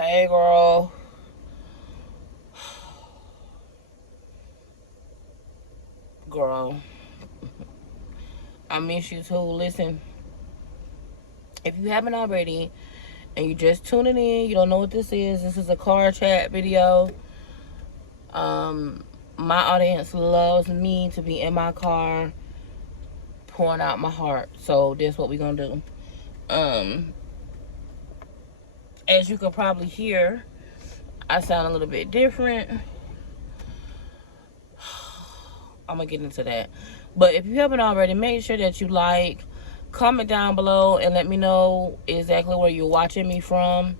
Hey, girl. Girl, I miss you too. Listen, if you haven't already and you just tuning in, you don't know what this is a car chat video. My audience loves me to be in my car pouring out my heart. So this is what we're gonna do. Um, as you can probably hear, I sound a little bit different. I'm gonna get into that. But if you haven't already, make sure that you like, comment down below, and let me know exactly where you're watching me from.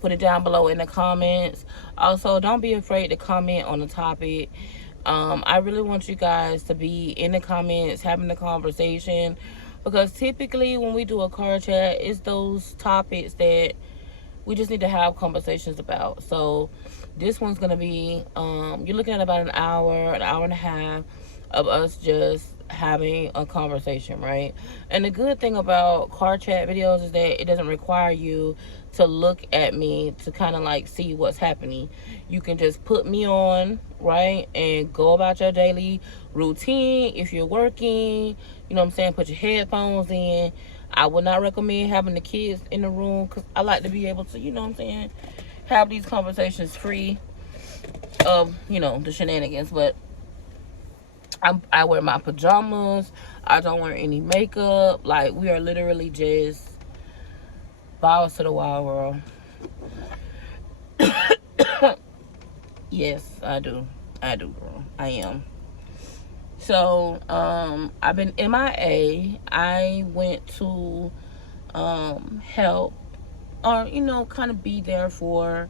Put it down below in the comments. Also, don't be afraid to comment on the topic. I really want you guys to be in the comments having the conversation, because typically when we do a car chat, it's those topics that we just need to have conversations about. So this one's gonna be you're looking at about an hour and a half of us just having a conversation, right? And the good thing about car chat videos is that it doesn't require you to look at me to kind of like see what's happening. You can just put me on, right, and go about your daily routine. If you're working, you know what I'm saying, put your headphones in. I would not recommend having the kids in the room, because I like to be able to, you know what I'm saying, have these conversations free of, you know, the shenanigans. But I wear my pajamas. I don't wear any makeup. Like, we are literally just balls to the wall world. Yes, I do. I do, girl. I am. So, I've been MIA. I went to help, or, you know, kind of be there for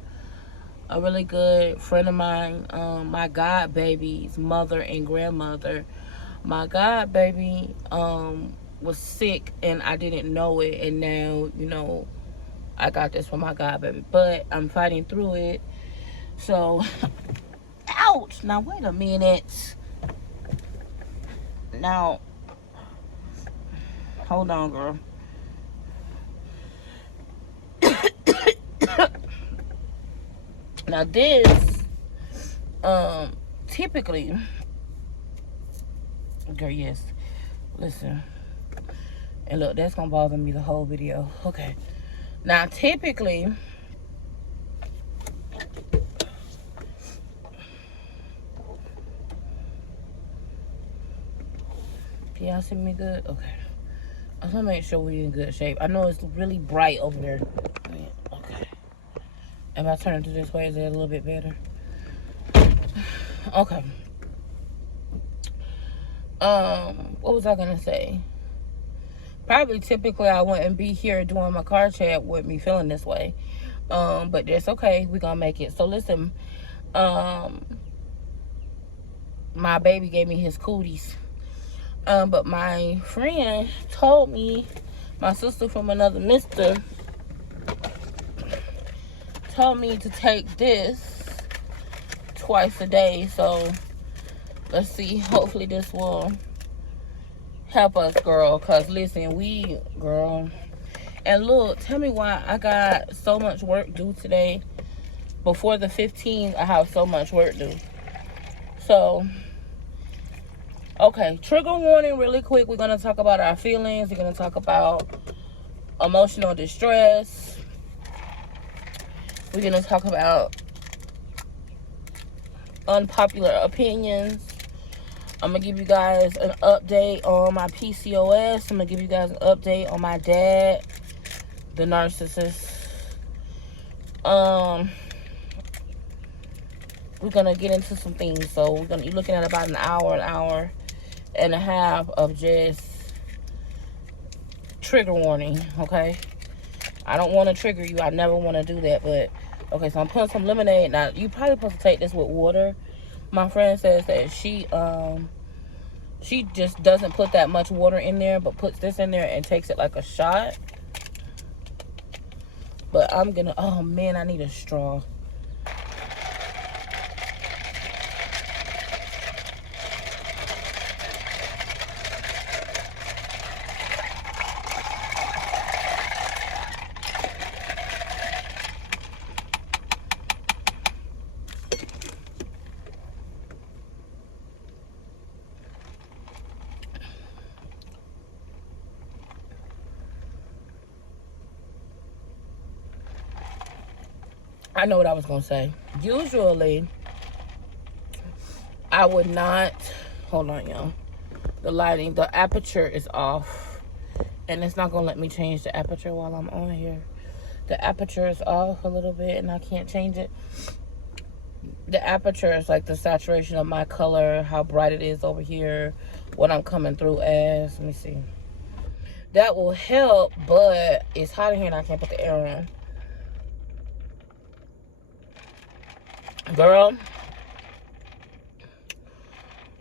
a really good friend of mine, my god baby's mother and grandmother. My god baby was sick and I didn't know it, and now, you know, I got this for my god baby, but I'm fighting through it. So ouch. Now wait a minute. Now hold on, girl. Now this typically, girl, yes, listen, and look, that's gonna bother me the whole video. Okay, now typically, can y'all see me good? Okay, I'm gonna make sure we're in good shape. I know it's really bright over there. Okay, if I turn it to this way, is it a little bit better? Okay. What was I gonna say? Probably typically I wouldn't be here doing my car chat with me feeling this way. But that's okay. We're gonna make it. So listen, my baby gave me his cooties. But my friend told me, my sister from another mister told me to take this twice a day. So let's see. Hopefully this will help us, girl. Cause listen, girl. And look, tell me why I got so much work due today. Before the 15th, I have so much work due. So, okay, trigger warning really quick. We're going to talk about our feelings. We're going to talk about emotional distress. We're going to talk about unpopular opinions. I'm going to give you guys an update on my PCOS. I'm going to give you guys an update on my dad, the narcissist. We're going to get into some things. So you're looking at about an hour and a half of just trigger warning, okay? I don't want to trigger you. I never want to do that, but okay, so I'm putting some lemonade. Now, you probably supposed to take this with water. My friend says that she just doesn't put that much water in there, but puts this in there and takes it like a shot. But I'm gonna, oh man, I need a straw. I know what I was going to say. Usually, I would not, hold on, y'all. The lighting, the aperture is off. And it's not going to let me change the aperture while I'm on here. The aperture is off a little bit and I can't change it. The aperture is like the saturation of my color, how bright it is over here, what I'm coming through as. Let me see. That will help, but it's hot in here and I can't put the air on. Girl.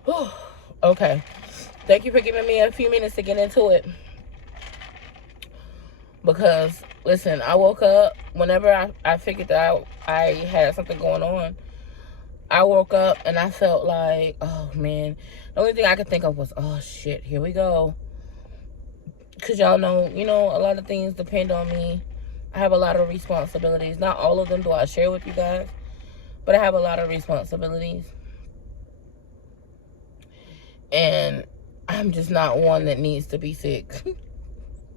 Whew. Okay. Thank you for giving me a few minutes to get into it. Because, listen, I woke up, whenever I figured out I had something going on, I woke up and I felt like, oh, man. The only thing I could think of was, oh, shit, here we go. Because y'all know, a lot of things depend on me. I have a lot of responsibilities. Not all of them do I share with you guys, but I have a lot of responsibilities. And I'm just not one that needs to be sick.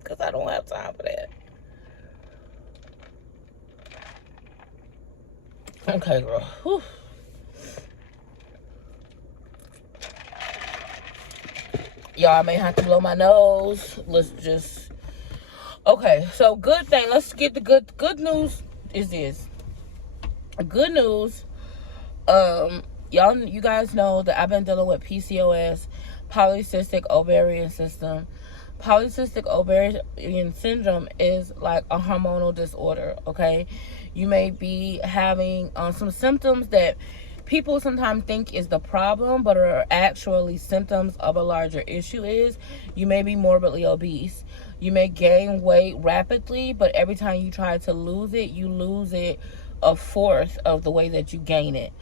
Because I don't have time for that. Okay, girl. Whew. Y'all may have to blow my nose. Let's just... Okay, so good thing. Let's get the good news is this. Good news. You guys know that I've been dealing with PCOS, polycystic ovarian system. Polycystic ovarian syndrome is like a hormonal disorder, okay? You may be having some symptoms that people sometimes think is the problem, but are actually symptoms of a larger issue. Is you may be morbidly obese. You may gain weight rapidly, but every time you try to lose it, you lose it a fourth of the way that you gain it.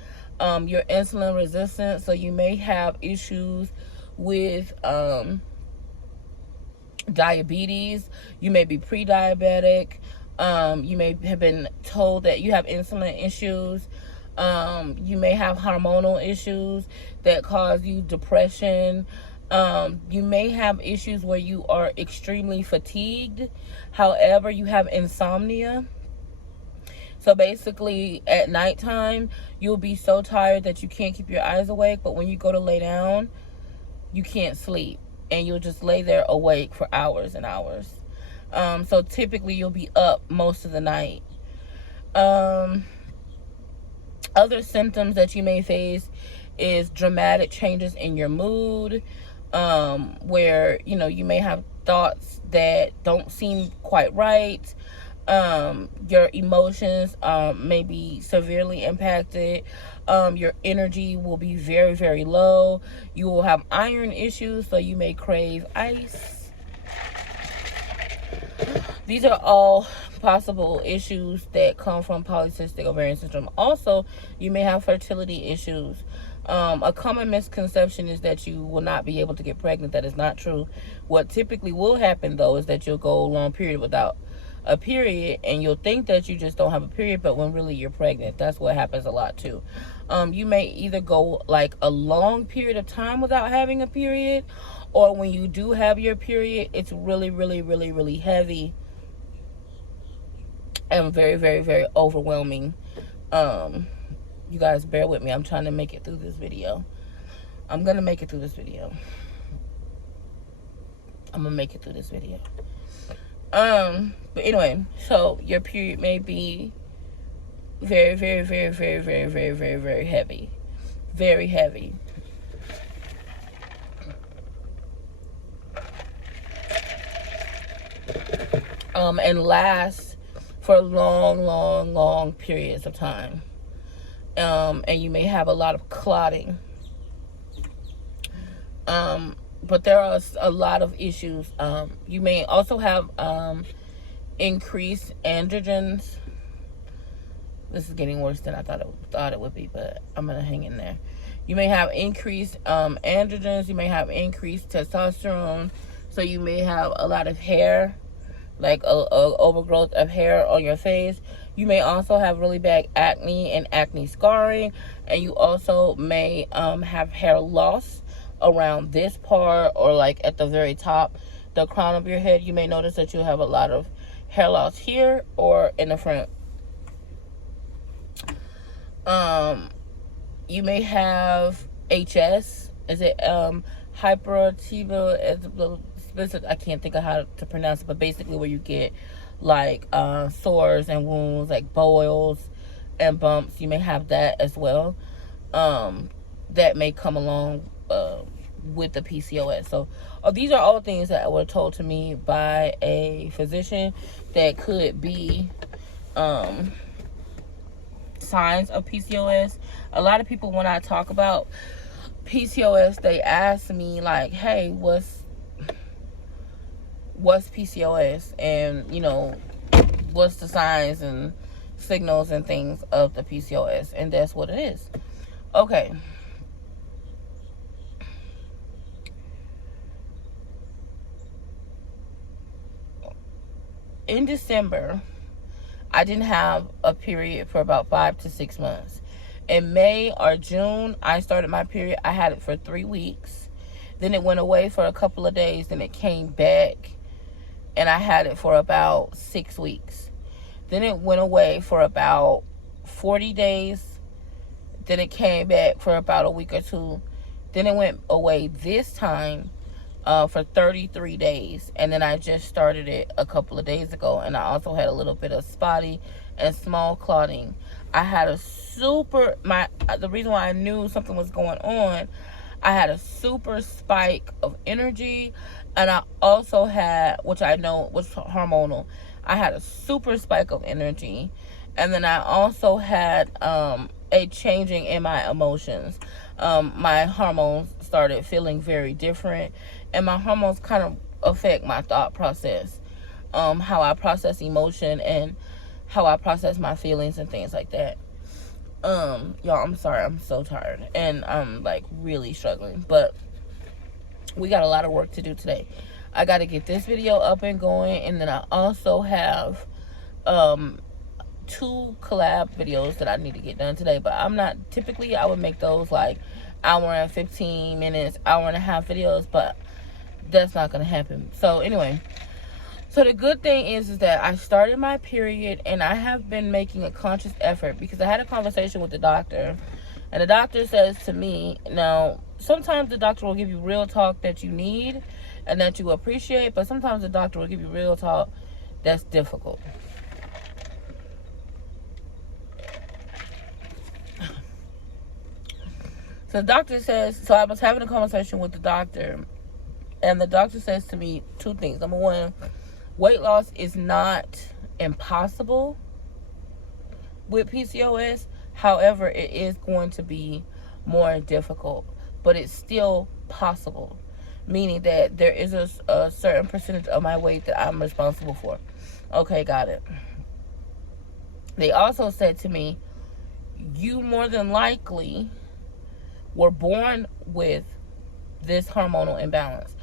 You're insulin resistant, so you may have issues with diabetes. You may be pre-diabetic. You may have been told that you have insulin issues. You may have hormonal issues that cause you depression. You may have issues where you are extremely fatigued. However, you have insomnia. So basically, at nighttime, you'll be so tired that you can't keep your eyes awake. But when you go to lay down, you can't sleep. And you'll just lay there awake for hours and hours. So typically, you'll be up most of the night. Other symptoms that you may face is dramatic changes in your mood. Where, you may have thoughts that don't seem quite right. Your emotions may be severely impacted. Your energy will be very, very low. You will have iron issues, so you may crave ice. These are all possible issues that come from polycystic ovarian syndrome. Also, you may have fertility issues. A common misconception is that you will not be able to get pregnant. That is not true. What typically will happen, though, is that you'll go a long period without a period, and you'll think that you just don't have a period, but when really you're pregnant. That's what happens a lot too. You may either go like a long period of time without having a period, or when you do have your period, it's really, really, really, really heavy and very, very, very overwhelming. You guys bear with me. I'm trying to make it through this video. I'm gonna make it through this video. But anyway, so your period may be very, very, very, very, very, very, very, very heavy. Very heavy. And lasts for long, long, long periods of time. And you may have a lot of clotting. But there are a lot of issues. You may also have increased androgens. This is getting worse than I thought it would be, but I'm gonna hang in there. You may have increased androgens. You may have increased testosterone. So you may have a lot of hair, like a overgrowth of hair on your face. You may also have really bad acne and acne scarring, and you also may have hair loss around this part, or like at the very top, the crown of your head. You may notice that you have a lot of hair loss here or in the front You may have HS. Is it hyperactive? I can't think of how to pronounce it, but basically where you get like sores and wounds, like boils and bumps. You may have that as well. That may come along with the PCOS. So these are all things that were told to me by a physician that could be signs of PCOS. A lot of people, when I talk about PCOS, they ask me like, hey, what's PCOS, and what's the signs and signals and things of the PCOS, and that's what it is. Okay. In December, I didn't have a period for about 5 to 6 months. In May or June, I started my period. I had it for 3 weeks. Then it went away for a couple of days. Then it came back, and I had it for about 6 weeks. Then it went away for about 40 days. Then it came back for about a week or two. Then it went away this time for 33 days, and then I just started it a couple of days ago, and I also had a little bit of spotty and small clotting. I had the reason why I knew something was going on, I had a super spike of energy, and I also had, which I know was hormonal, I had a super spike of energy, and then I also had a changing in my emotions. My hormones started feeling very different, and my hormones kind of affect my thought process, how I process emotion and how I process my feelings and things like that. Y'all, I'm sorry, I'm so tired, and I'm like really struggling, but we got a lot of work to do today. I got to get this video up and going, and then I also have 2 collab videos that I need to get done today, but I'm not, typically I would make those like hour and 15 minutes, hour and a half videos, but that's not gonna happen. So anyway, so the good thing is that I started my period, and I have been making a conscious effort, because I had a conversation with the doctor, and the doctor says to me, now sometimes the doctor will give you real talk that you need and that you appreciate, but sometimes the doctor will give you real talk that's difficult. So the doctor says, so I was having a conversation with the doctor, and the doctor says to me 2 things. Number 1, weight loss is not impossible with PCOS. However, it is going to be more difficult, but it's still possible, meaning that there is a certain percentage of my weight that I'm responsible for. Okay, got it. They also said to me, you more than likely were born with this hormonal imbalance.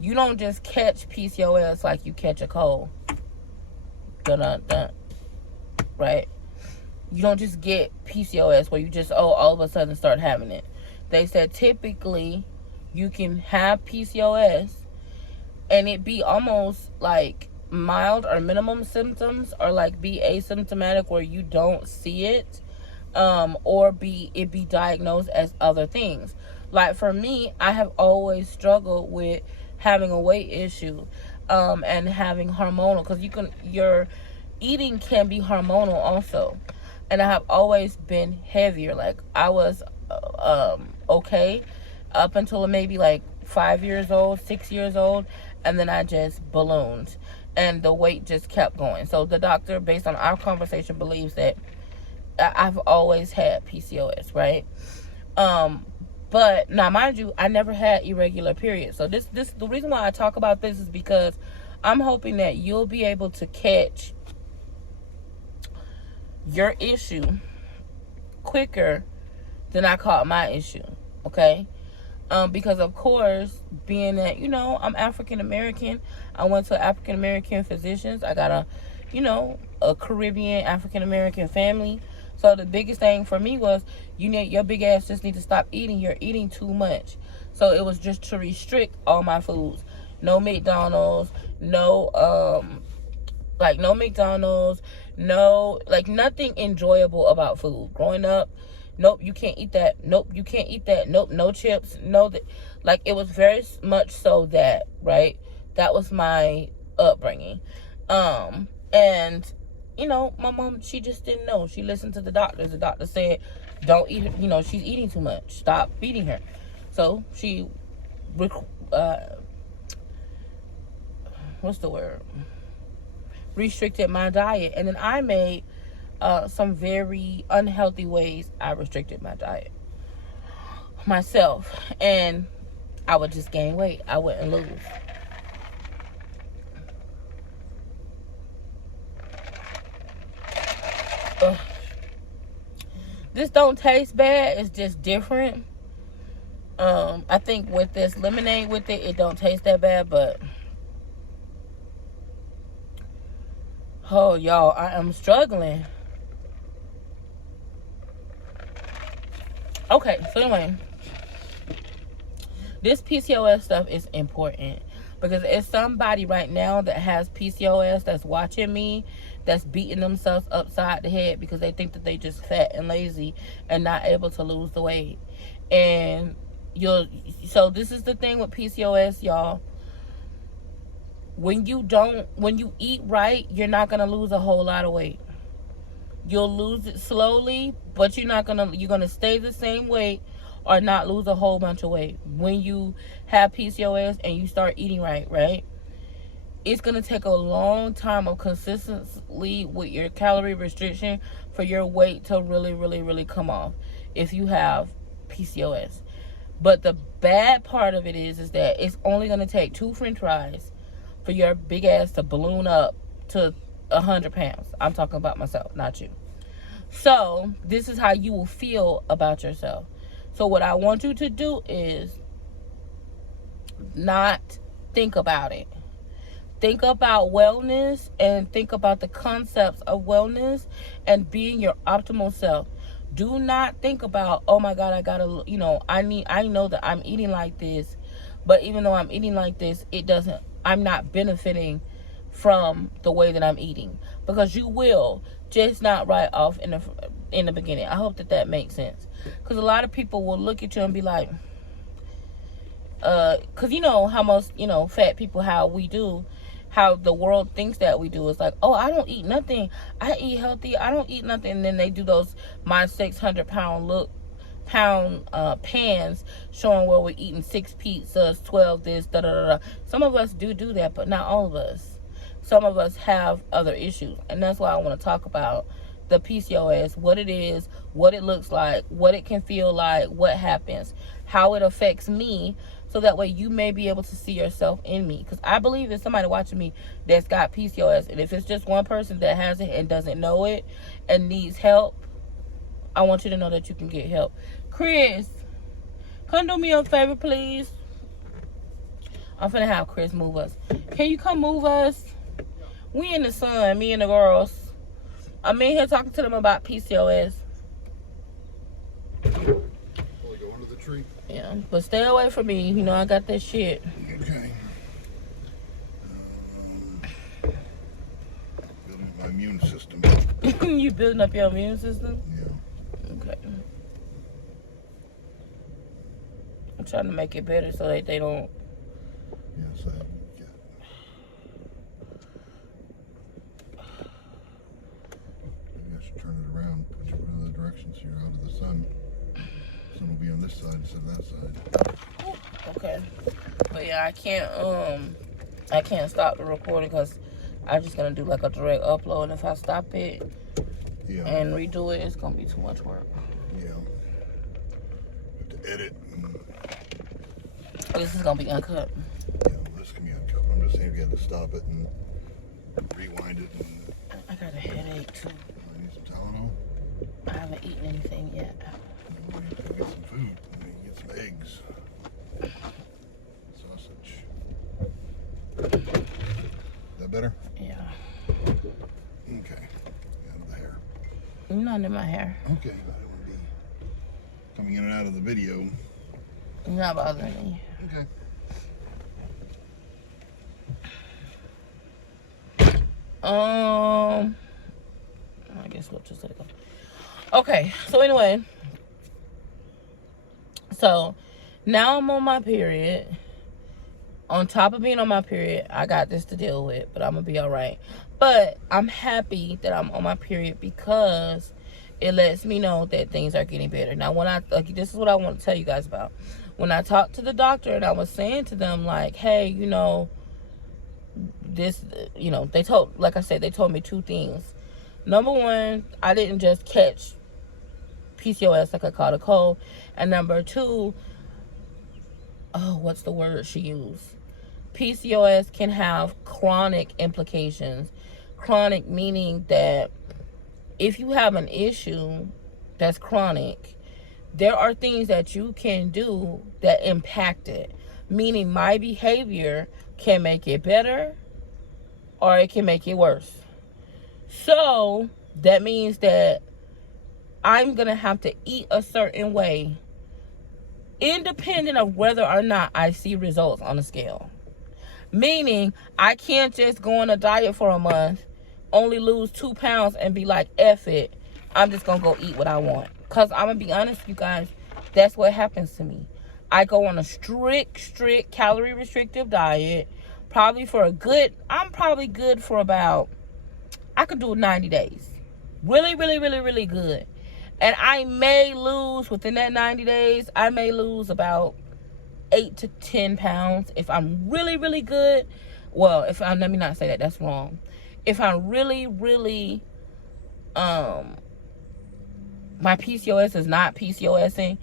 You don't just catch PCOS like you catch a cold. Dun-dun-dun. Right? You don't just get PCOS where you just, all of a sudden start having it. They said typically you can have PCOS and it be almost like mild or minimum symptoms, or like be asymptomatic where you don't see it, or it be diagnosed as other things. Like for me, I have always struggled with having a weight issue, and having hormonal, because your eating can be hormonal also. And I have always been heavier. Like I was okay up until maybe like 5 years old, 6 years old, and then I just ballooned, and the weight just kept going. So the doctor, based on our conversation, believes that I've always had PCOS, right? But now, mind you, I never had irregular periods. So this the reason why I talk about this is because I'm hoping that you'll be able to catch your issue quicker than I caught my issue, okay? Because of course, being that, I'm African American, I went to African American physicians. I got a Caribbean African American family. So the biggest thing for me was, your big ass just need to stop eating. You're eating too much. So it was just to restrict all my foods. No McDonald's, no McDonald's, No, like nothing enjoyable about food. Growing up, nope, you can't eat that. Nope, you can't eat that. Nope, no chips. No, that. Like it was very much so that, right? That was my upbringing. And you know, my mom, she just didn't know. She listened to the doctors. The doctor said, don't eat, you know, she's eating too much. Stop feeding her. So she, what's the word? Restricted my diet. And then I made some very unhealthy ways I restricted my diet myself. And I would just gain weight. I wouldn't lose. Ugh. This don't taste bad. It's just different. I think with this lemonade with it, it don't taste that bad, but oh, y'all, I am struggling. Okay, so anyway, this PCOS stuff is important because it's somebody right now that has PCOS that's watching me, that's beating themselves upside the head because they think that they just fat and lazy and not able to lose the weight. And so this is the thing with PCOS, y'all. When you eat right, you're not gonna lose a whole lot of weight. You'll lose it slowly, but you're gonna stay the same weight or not lose a whole bunch of weight. When you have PCOS and you start eating right? It's gonna take a long time of consistency with your calorie restriction for your weight to really come off if you have PCOS. But the bad part of it is that it's only gonna take 2 French fries for your big ass to balloon up to 100 pounds. I'm talking about myself, not you. So this is how you will feel about yourself. So what I want you to do is not think about it. Think about wellness and think about the concepts of wellness and being your optimal self. Do not think about, oh my God, I gotta, I know that I'm eating like this, but even though I'm eating like this, I'm not benefiting from the way that I'm eating, because you will, just not right off in the beginning. I hope that makes sense, because a lot of people will look at you and be like, because you know how most fat people, how the world thinks that we do. It's like, oh, I don't eat nothing, I eat healthy, I don't eat nothing. And then they do those my 600-pound pans showing where we're eating 6 pizzas, 12 this, da da da. Some of us do that, but not all of us. Some of us have other issues, and that's why I want to talk about the PCOS, what it is, what it looks like, what it can feel like, what happens, how it affects me, so that way you may be able to see yourself in me. Because I believe there's somebody watching me that's got PCOS, and if it's just one person that has it and doesn't know it and needs help, I want you to know that you can get help. Chris, come do me a favor, please. I'm finna have Chris move us. Can you come move us? We in the sun, me and the girls. I'm in here talking to them about PCOS. Will I go under the tree? Yeah, but stay away from me. You know I got that shit. Okay. Building up my immune system. You building up your immune system? Yeah. Okay. I'm trying to make it better so that they don't. Yes, maybe I should turn it around, put you in other direction so you're out of the sun. The sun will be on this side instead of that side. Okay. But yeah, I can't stop the recording because I'm just gonna do like a direct upload. And if I stop it and redo it, it's gonna be too much work. Yeah. Have to edit. This is gonna be uncut. Yeah, this can be uncut. I'm just saying if you had to stop it and rewind it. And I got a headache too. I need some Tylenol. I haven't eaten anything yet. We need to get some food. We need to get some eggs. Sausage. Is that better? Yeah. Okay. Out of the hair. None in my hair. Okay. I don't want to be coming in and out of the video. It's not bothering me. Okay. guess we'll just let it go. Okay, so anyway, so now I'm on my period. On top of being on my period, I got this to deal with, but I'm gonna be all right. But I'm happy that I'm on my period because it lets me know that things are getting better. Now, when this is what I want to tell you guys about. When I talked to the doctor and I was saying to them, like, hey, this, they told me two things. Number one, I didn't just catch PCOS like I caught a cold. And number two, what's the word she used? PCOS can have chronic implications. Chronic meaning that if you have an issue that's chronic, there are things that you can do that impact it. Meaning my behavior can make it better or it can make it worse. So that means that I'm going to have to eat a certain way independent of whether or not I see results on the scale. Meaning, I can't just go on a diet for a month, only lose 2 pounds and be like, F it, I'm just going to go eat what I want. Because I'm going to be honest, you guys, that's what happens to me. I go on a strict calorie restrictive diet, I'm probably good for about, I could do 90 days. Really good. And I may lose, within that 90 days, I may lose about 8 to 10 pounds if I'm really good. Well, let me not say that, that's wrong. If I'm really my PCOS is not PCOSing,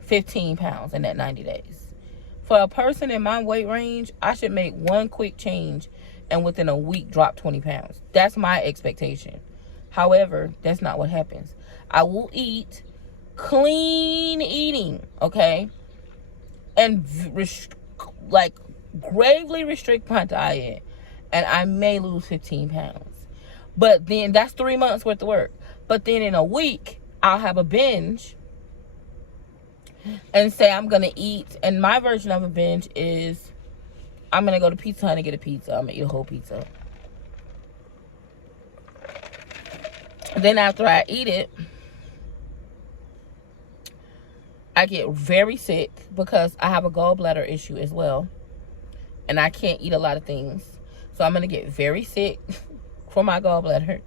15 pounds in that 90 days. For a person in my weight range, I should make one quick change and within a week drop 20 pounds. That's my expectation. However, that's not what happens. I will eat clean eating, okay? And gravely restrict my diet, and I may lose 15 pounds. But then that's 3 months worth of work. But then in a week, I'll have a binge and say I'm going to eat. And my version of a binge is I'm going to go to Pizza Hut and get a pizza. I'm going to eat a whole pizza. Then after I eat it, I get very sick because I have a gallbladder issue as well. And I can't eat a lot of things. So I'm going to get very sick from my gallbladder.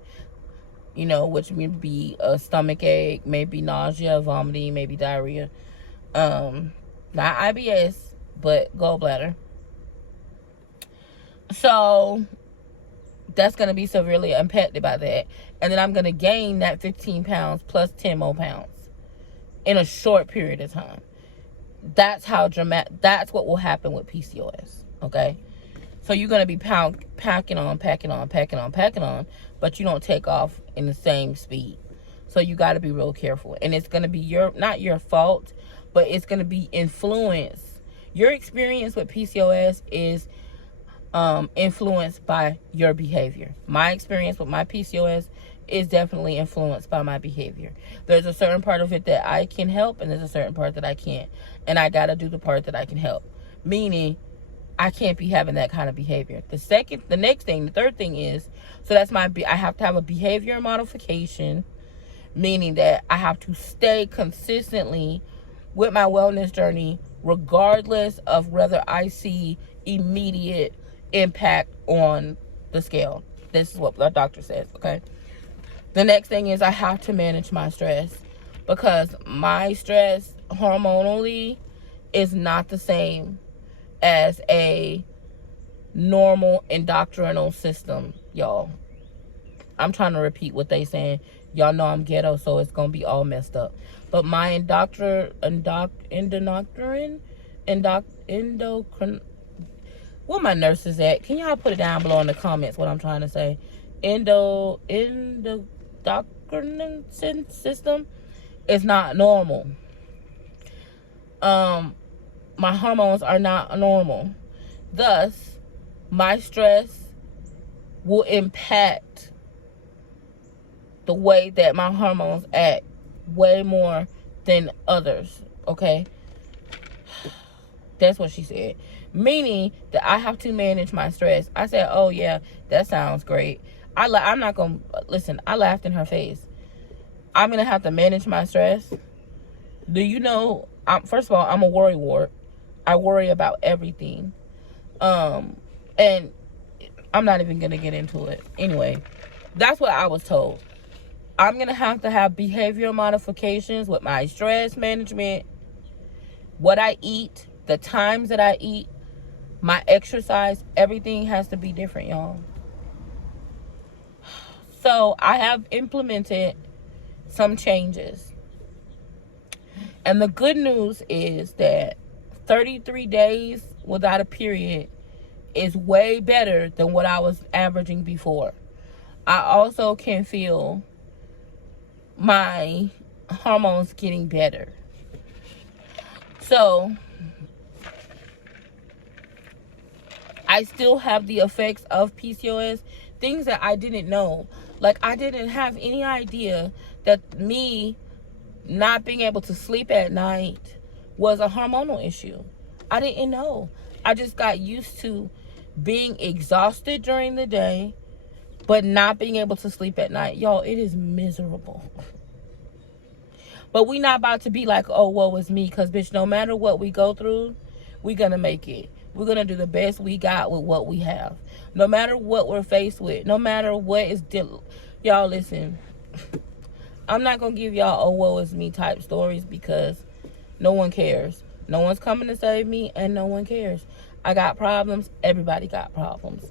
Which may be a stomach ache, maybe nausea, vomiting, maybe diarrhea. Not IBS, but gallbladder. So that's going to be severely impacted by that. And then I'm going to gain that 15 pounds plus 10 more pounds in a short period of time. That's how dramatic, that's what will happen with PCOS, okay? So you're going to be packing on, but you don't take off in the same speed. So you got to be real careful. And it's going to be not your fault, but it's going to be influenced. Your experience with PCOS is influenced by your behavior. My experience with my PCOS is definitely influenced by my behavior. There's a certain part of it that I can help, and there's a certain part that I can't. And I got to do the part that I can help. Meaning, I can't be having that kind of behavior. The third thing is, so that's I have to have a behavior modification, meaning that I have to stay consistently with my wellness journey, regardless of whether I see immediate impact on the scale. This is what the doctor says, okay? The next thing is I have to manage my stress, because my stress hormonally is not the same as a normal endocrinal system, y'all. I'm trying to repeat what they saying. Y'all know I'm ghetto, so it's gonna be all messed up. But my endocrine, where my nurses at? Can y'all put it down below in the comments what I'm trying to say? Endocrine system is not normal. My hormones are not normal. Thus, my stress will impact the way that my hormones act way more than others, okay? That's what she said. Meaning that I have to manage my stress. I said, oh yeah, that sounds great. I'm not going to, listen, I laughed in her face. I'm going to have to manage my stress. Do you know, first of all, I'm a worry wart. I worry about everything. And I'm not even going to get into it. Anyway, that's what I was told. I'm going to have behavioral modifications with my stress management, what I eat, the times that I eat, my exercise. Everything has to be different, y'all. So I have implemented some changes. And the good news is that 33 days without a period is way better than what I was averaging before. I also can feel my hormones getting better. So I still have the effects of PCOS, things that I didn't know. Like, I didn't have any idea that me not being able to sleep at night was a hormonal issue. I didn't know. I just got used to being exhausted during the day, but not being able to sleep at night. Y'all, it is miserable. But we not about to be like, oh, woe is me. Because, bitch, no matter what we go through, we're going to make it. We're going to do the best we got with what we have. No matter what we're faced with. No matter what is... Y'all, listen. I'm not going to give y'all, oh, woe is me type stories because no one cares. No one's coming to save me, and no one cares. I got problems. Everybody got problems.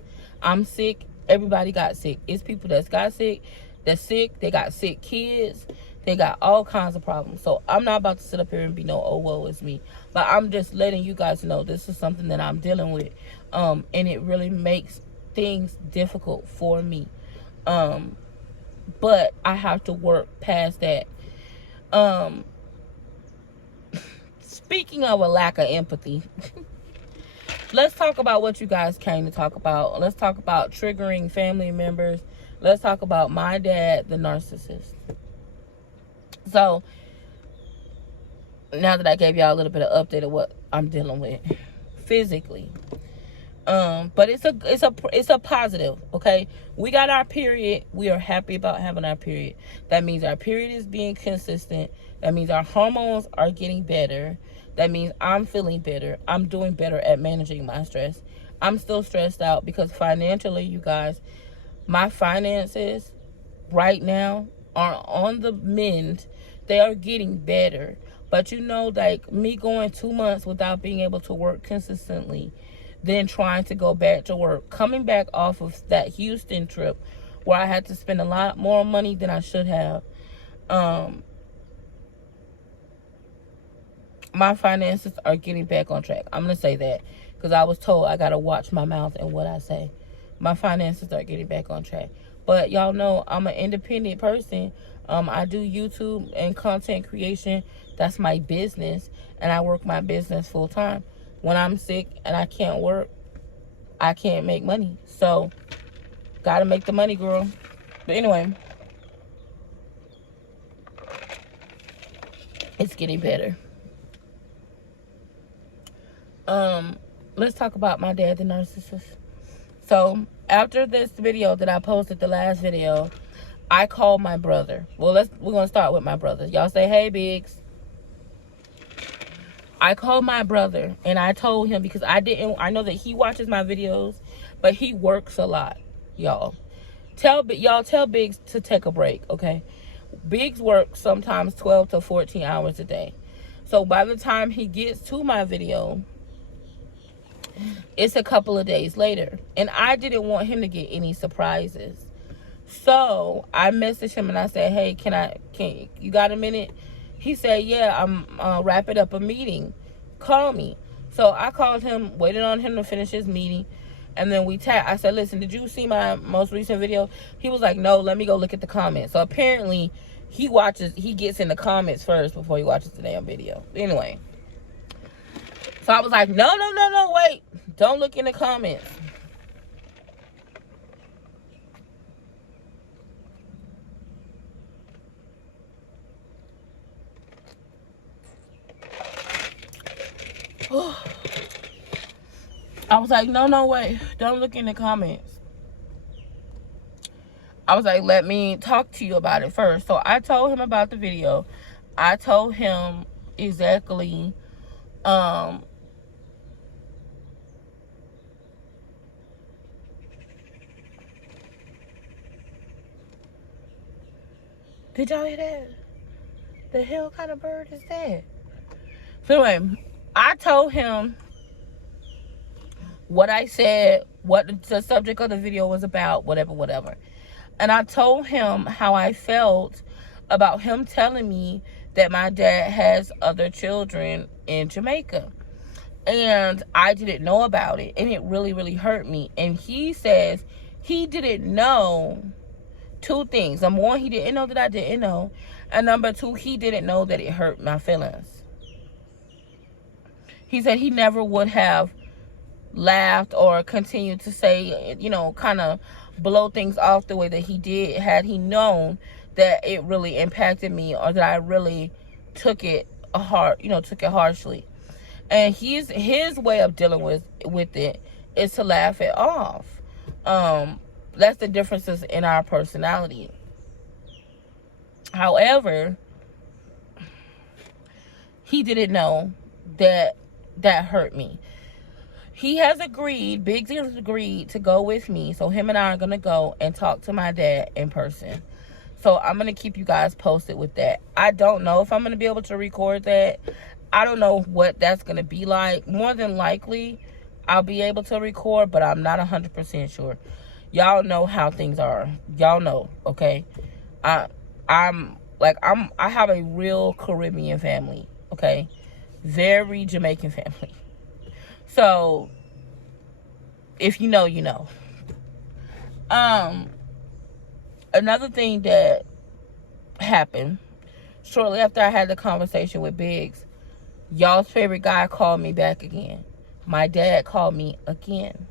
I'm sick. Everybody got sick. It's people that's got sick, that's sick. They got sick kids. They got all kinds of problems. So I'm not about to sit up here and be no, oh, woe is me. But I'm just letting you guys know this is something that I'm dealing with. And it really makes things difficult for me. But I have to work past that. Speaking of a lack of empathy, let's talk about what you guys came to talk about. Let's talk about triggering family members. Let's talk about my dad, the narcissist. So, now that I gave y'all a little bit of update of what I'm dealing with physically. But it's a positive, okay? We got our period. We are happy about having our period. That means our period is being consistent. That means our hormones are getting better. That means I'm feeling better. I'm doing better at managing my stress. I'm still stressed out because financially, you guys, my finances right now are on the mend. They are getting better. But you know, like me going 2 months without being able to work consistently, then trying to go back to work, coming back off of that Houston trip where I had to spend a lot more money than I should have. My finances are getting back on track. I'm going to say that because I was told I got to watch my mouth and what I say. My finances are getting back on track. But y'all know I'm an independent person. I do YouTube and content creation. That's my business. And I work my business full time. When I'm sick and I can't work, I can't make money. So, gotta make the money, girl. But anyway, it's getting better. Let's talk about my dad, the narcissist. So, after this video that I posted, the last video, I called my brother. Well, we're gonna start with my brother. Y'all say, hey, Biggs. I called my brother and I told him because I know that he watches my videos, but he works a lot, y'all. Tell Biggs to take a break, okay? Biggs works sometimes 12 to 14 hours a day. So by the time he gets to my video, it's a couple of days later. And I didn't want him to get any surprises. So I messaged him and I said, hey, can you got a minute? He said, yeah, I'm wrapping up a meeting. Call me. So I called him, waited on him to finish his meeting. And then I said, listen, did you see my most recent video? He was like, no, let me go look at the comments. So apparently he gets in the comments first before he watches the damn video. Anyway. So I was like, no, wait. Don't look in the comments. I was like, no, wait. Don't look in the comments. I was like, let me talk to you about it first. So I told him about the video. I told him exactly did y'all hear that? The hell kind of bird is that? So anyway, I told him what I said, what the subject of the video was about, whatever. And I told him how I felt about him telling me that my dad has other children in Jamaica. And I didn't know about it. And it really, really hurt me. And he says he didn't know two things. Number one, he didn't know that I didn't know. And number two, he didn't know that it hurt my feelings. He said he never would have laughed or continued to say, you know, kind of blow things off the way that he did had he known that it really impacted me or that I really took it harshly. And his way of dealing with it is to laugh it off. That's the differences in our personality. However, he didn't know that hurt me. He has agreed, Biggs has agreed to go with me. So him and I are going to go and talk to my dad in person. So I'm going to keep you guys posted with that. I don't know if I'm going to be able to record that. I don't know what that's going to be like. More than likely, I'll be able to record, but I'm not 100% sure. Y'all know how things are. Y'all know, okay? I have a real Caribbean family, okay? Very Jamaican family. So, if you know, you know. Another thing that happened shortly after I had the conversation with Biggs, y'all's favorite guy called me back again. My dad called me again.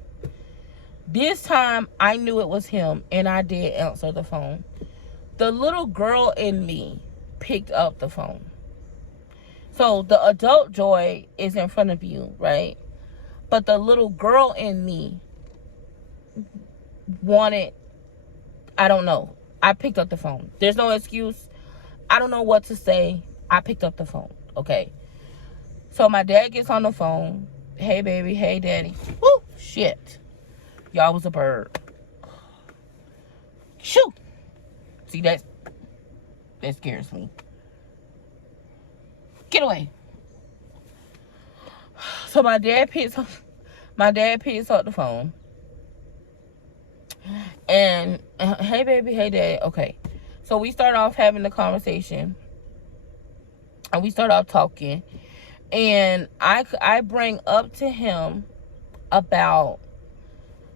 This time, I knew it was him, and I did answer the phone. The little girl in me picked up the phone. So, the adult Joy is in front of you, right? But the little girl in me wanted, I don't know. I picked up the phone. There's no excuse. I don't know what to say. I picked up the phone, okay? So my dad gets on the phone. Hey, baby. Hey, daddy. Woo, shit. Y'all was a bird. Shoo. See, that scares me. Get away. So my dad picks up the phone. And, hey, baby, hey, dad. Okay. So we start off having the conversation. And we start off talking. And I bring up to him about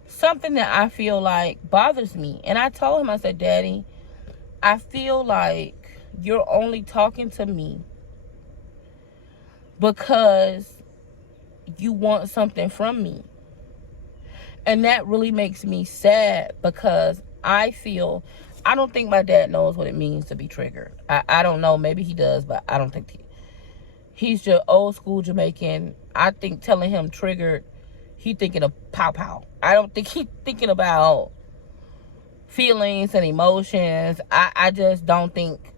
something that I feel like bothers me. And I told him, I said, Daddy, I feel like you're only talking to me because you want something from me. And that really makes me sad because I don't think my dad knows what it means to be triggered. I don't know. Maybe he does, but I don't think he's just old school Jamaican. I think telling him triggered, he thinking of pow pow. I don't think he thinking about feelings and emotions. I just don't think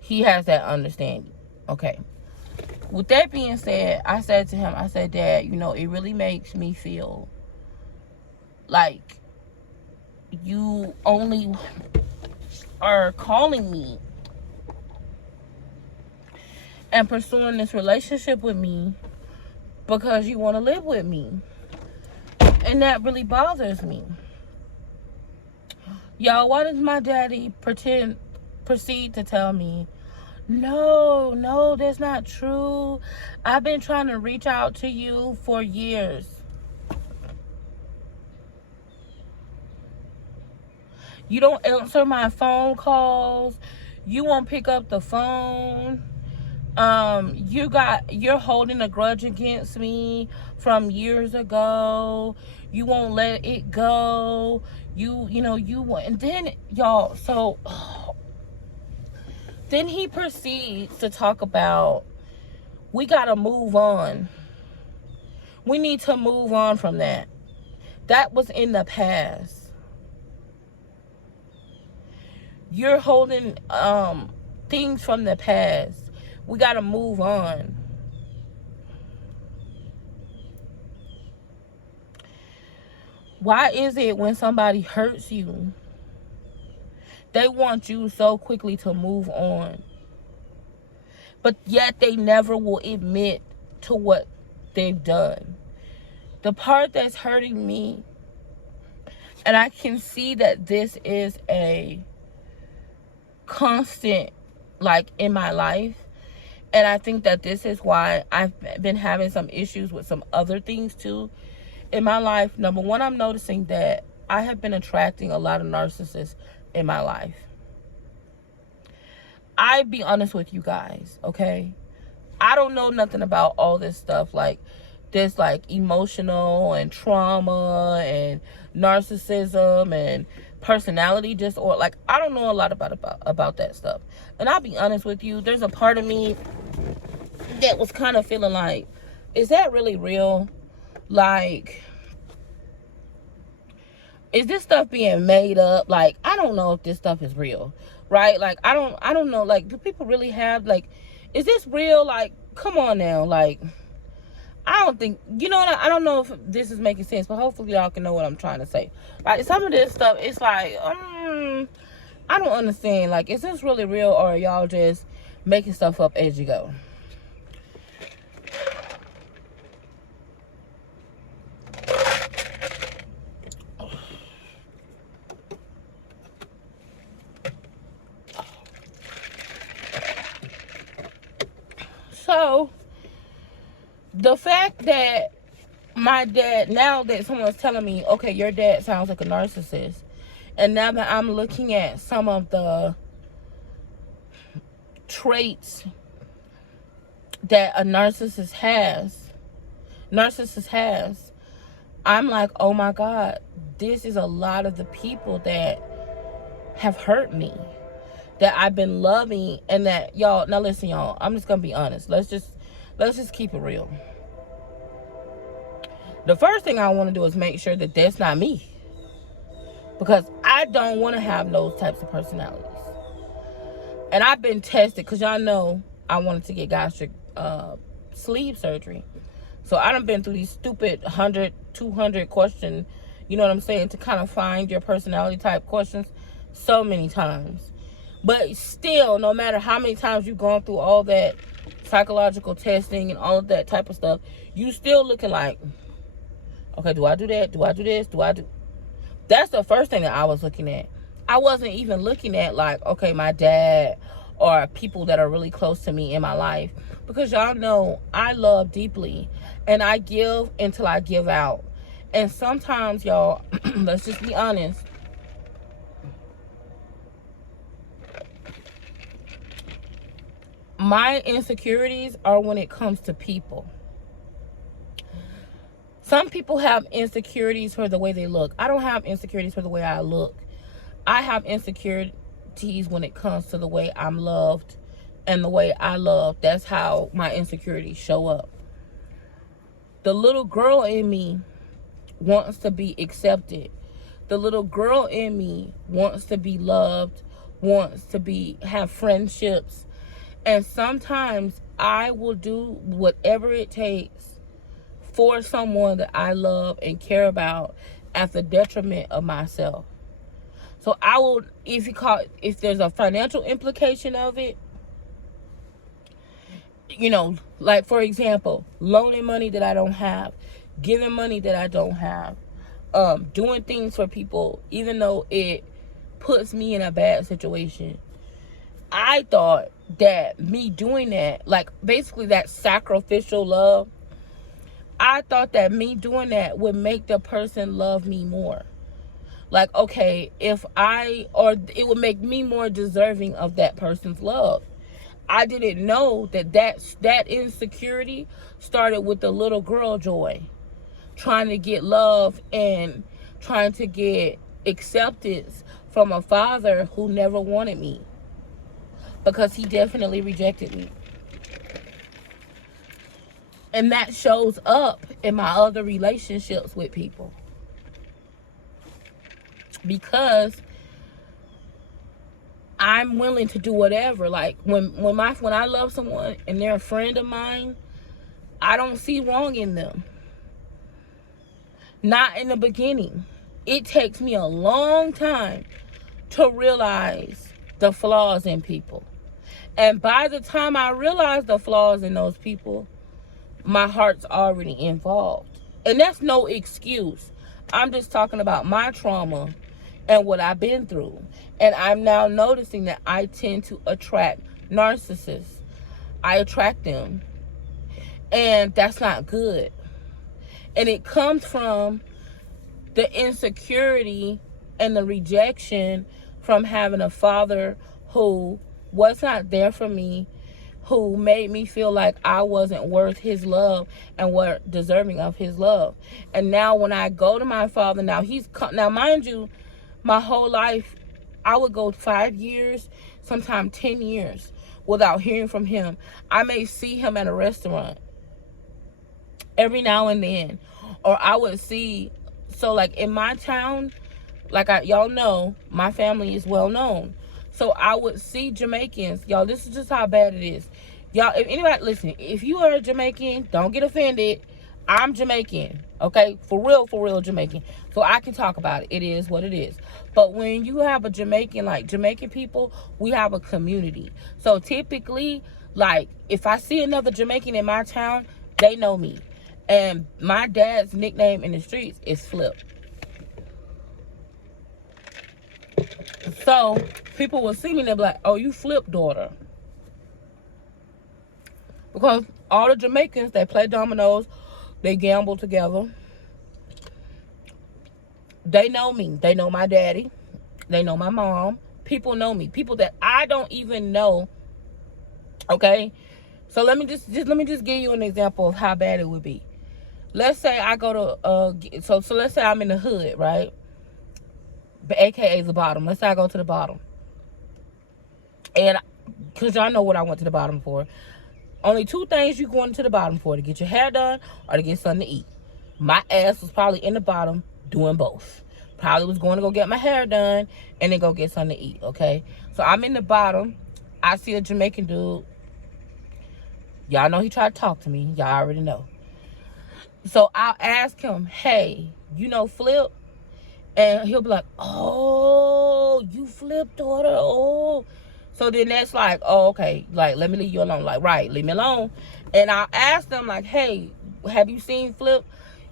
he has that understanding. Okay. With that being said, I said to him, I said, Dad, you know, it really makes me feel like you only are calling me and pursuing this relationship with me because you want to live with me. And that really bothers me. Y'all, why does my daddy proceed to tell me, no, that's not true. I've been trying to reach out to you for years. You don't answer my phone calls. You won't pick up the phone. You're holding a grudge against me from years ago. You won't let it go. You want, and then y'all, so then he proceeds to talk about, we gotta move on. We need to move on from that. That was in the past. You're holding things from the past. We got to move on. Why is it when somebody hurts you, they want you so quickly to move on, but yet they never will admit to what they've done? The part that's hurting me, and I can see that this is a constant, like, in my life, and I think that this is why I've been having some issues with some other things too in my life. Number one, I'm noticing that I have been attracting a lot of narcissists in my life. I be honest with you guys, okay? I don't know nothing about all this stuff, like this, like emotional and trauma and narcissism and personality disorder. Like, I don't know a lot about that stuff. And I'll be honest with you, there's a part of me that was kind of feeling like, is that really real? Like, is this stuff being made up? Like, I don't know if this stuff is real, right? Like, I don't know. Like, do people really have, like, is this real? Like, come on now. Like, I don't think, you know what? I don't know if this is making sense, but hopefully y'all can know what I'm trying to say. Like, some of this stuff, it's like, I don't understand. Like, is this really real, or are y'all just making stuff up as you go? So, the fact that my dad, now that someone's telling me, okay, your dad sounds like a narcissist, and now that I'm looking at some of the traits that a narcissist has, I'm like, oh my God, this is a lot of the people that have hurt me, that I've been loving, and that, y'all, now listen, y'all, I'm just gonna be honest. Let's just keep it real. The first thing I want to do is make sure that that's not me, because I don't want to have those types of personalities. And I've been tested, because y'all know I wanted to get gastric sleeve surgery. So I done been through these stupid 100, 200 question, you know what I'm saying, to kind of find your personality type questions so many times. But still, no matter how many times you've gone through all that psychological testing and all of that type of stuff, you still looking like, okay, do I do that? Do I do this? Do I do? That's the first thing that I was looking at. I wasn't even looking at, like, okay, my dad or people that are really close to me in my life. Because y'all know I love deeply, and I give until I give out. And sometimes, y'all, let's just be honest, my insecurities are when it comes to people. Some people have insecurities for the way they look. I don't have insecurities for the way I look. I have insecurities when it comes to the way I'm loved and the way I love. That's how my insecurities show up. The little girl in me wants to be accepted. The little girl in me wants to be loved, wants to have friendships. And sometimes I will do whatever it takes for someone that I love and care about at the detriment of myself. So I will, if there's a financial implication of it, you know, like, for example, loaning money that I don't have, giving money that I don't have, doing things for people, even though it puts me in a bad situation. I thought that me doing that, like, basically that sacrificial love, I thought that me doing that would make the person love me more. Like, okay, it would make me more deserving of that person's love. I didn't know that insecurity started with the little girl joy, trying to get love and trying to get acceptance from a father who never wanted me, because he definitely rejected me. And that shows up in my other relationships with people. Because I'm willing to do whatever. Like when I love someone and they're a friend of mine, I don't see wrong in them. Not in the beginning. It takes me a long time to realize the flaws in people. And by the time I realize the flaws in those people, my heart's already involved. And that's no excuse. I'm just talking about my trauma and what I've been through. And I'm now noticing that I tend to attract narcissists. I attract them. And that's not good. And it comes from the insecurity and the rejection from having a father who was not there for me, who made me feel like I wasn't worth his love and were deserving of his love. And now when I go to my father, now mind you, my whole life, I would go 5 years, sometimes 10 years without hearing from him. I may see him at a restaurant every now and then, or I would see, so like in my town, like y'all know, my family is well known. So I would see Jamaicans. Y'all, this is just how bad it is. Y'all, if anybody, listen, if you are a Jamaican, don't get offended. I'm Jamaican, okay? For real Jamaican. So I can talk about it. It is what it is. But when you have a Jamaican, like Jamaican people, we have a community. So typically, like, if I see another Jamaican in my town, they know me. And my dad's nickname in the streets is Flip. So people will see me and they'll be like, oh, you Flip daughter. Because all the Jamaicans, they play dominoes, they gamble together. They know me. They know my daddy. They know my mom. People know me. People that I don't even know. Okay? So let me just give you an example of how bad it would be. Let's say I go to so let's say I'm in the hood, right? AKA the bottom. Let's say I go to the bottom. And because y'all know what I went to the bottom for. Only 2 things you going to the bottom for: to get your hair done or to get something to eat. My ass was probably in the bottom doing both. Probably was going to go get my hair done and then go get something to eat, okay? So I'm in the bottom. I see a Jamaican dude. Y'all know he tried to talk to me. Y'all already know. So I'll ask him, hey, you know Flip? And he'll be like, oh, you Flip daughter, oh. So then that's like, oh, okay, like, let me leave you alone. Like, right, leave me alone. And I'll ask them, like, hey, have you seen Flip?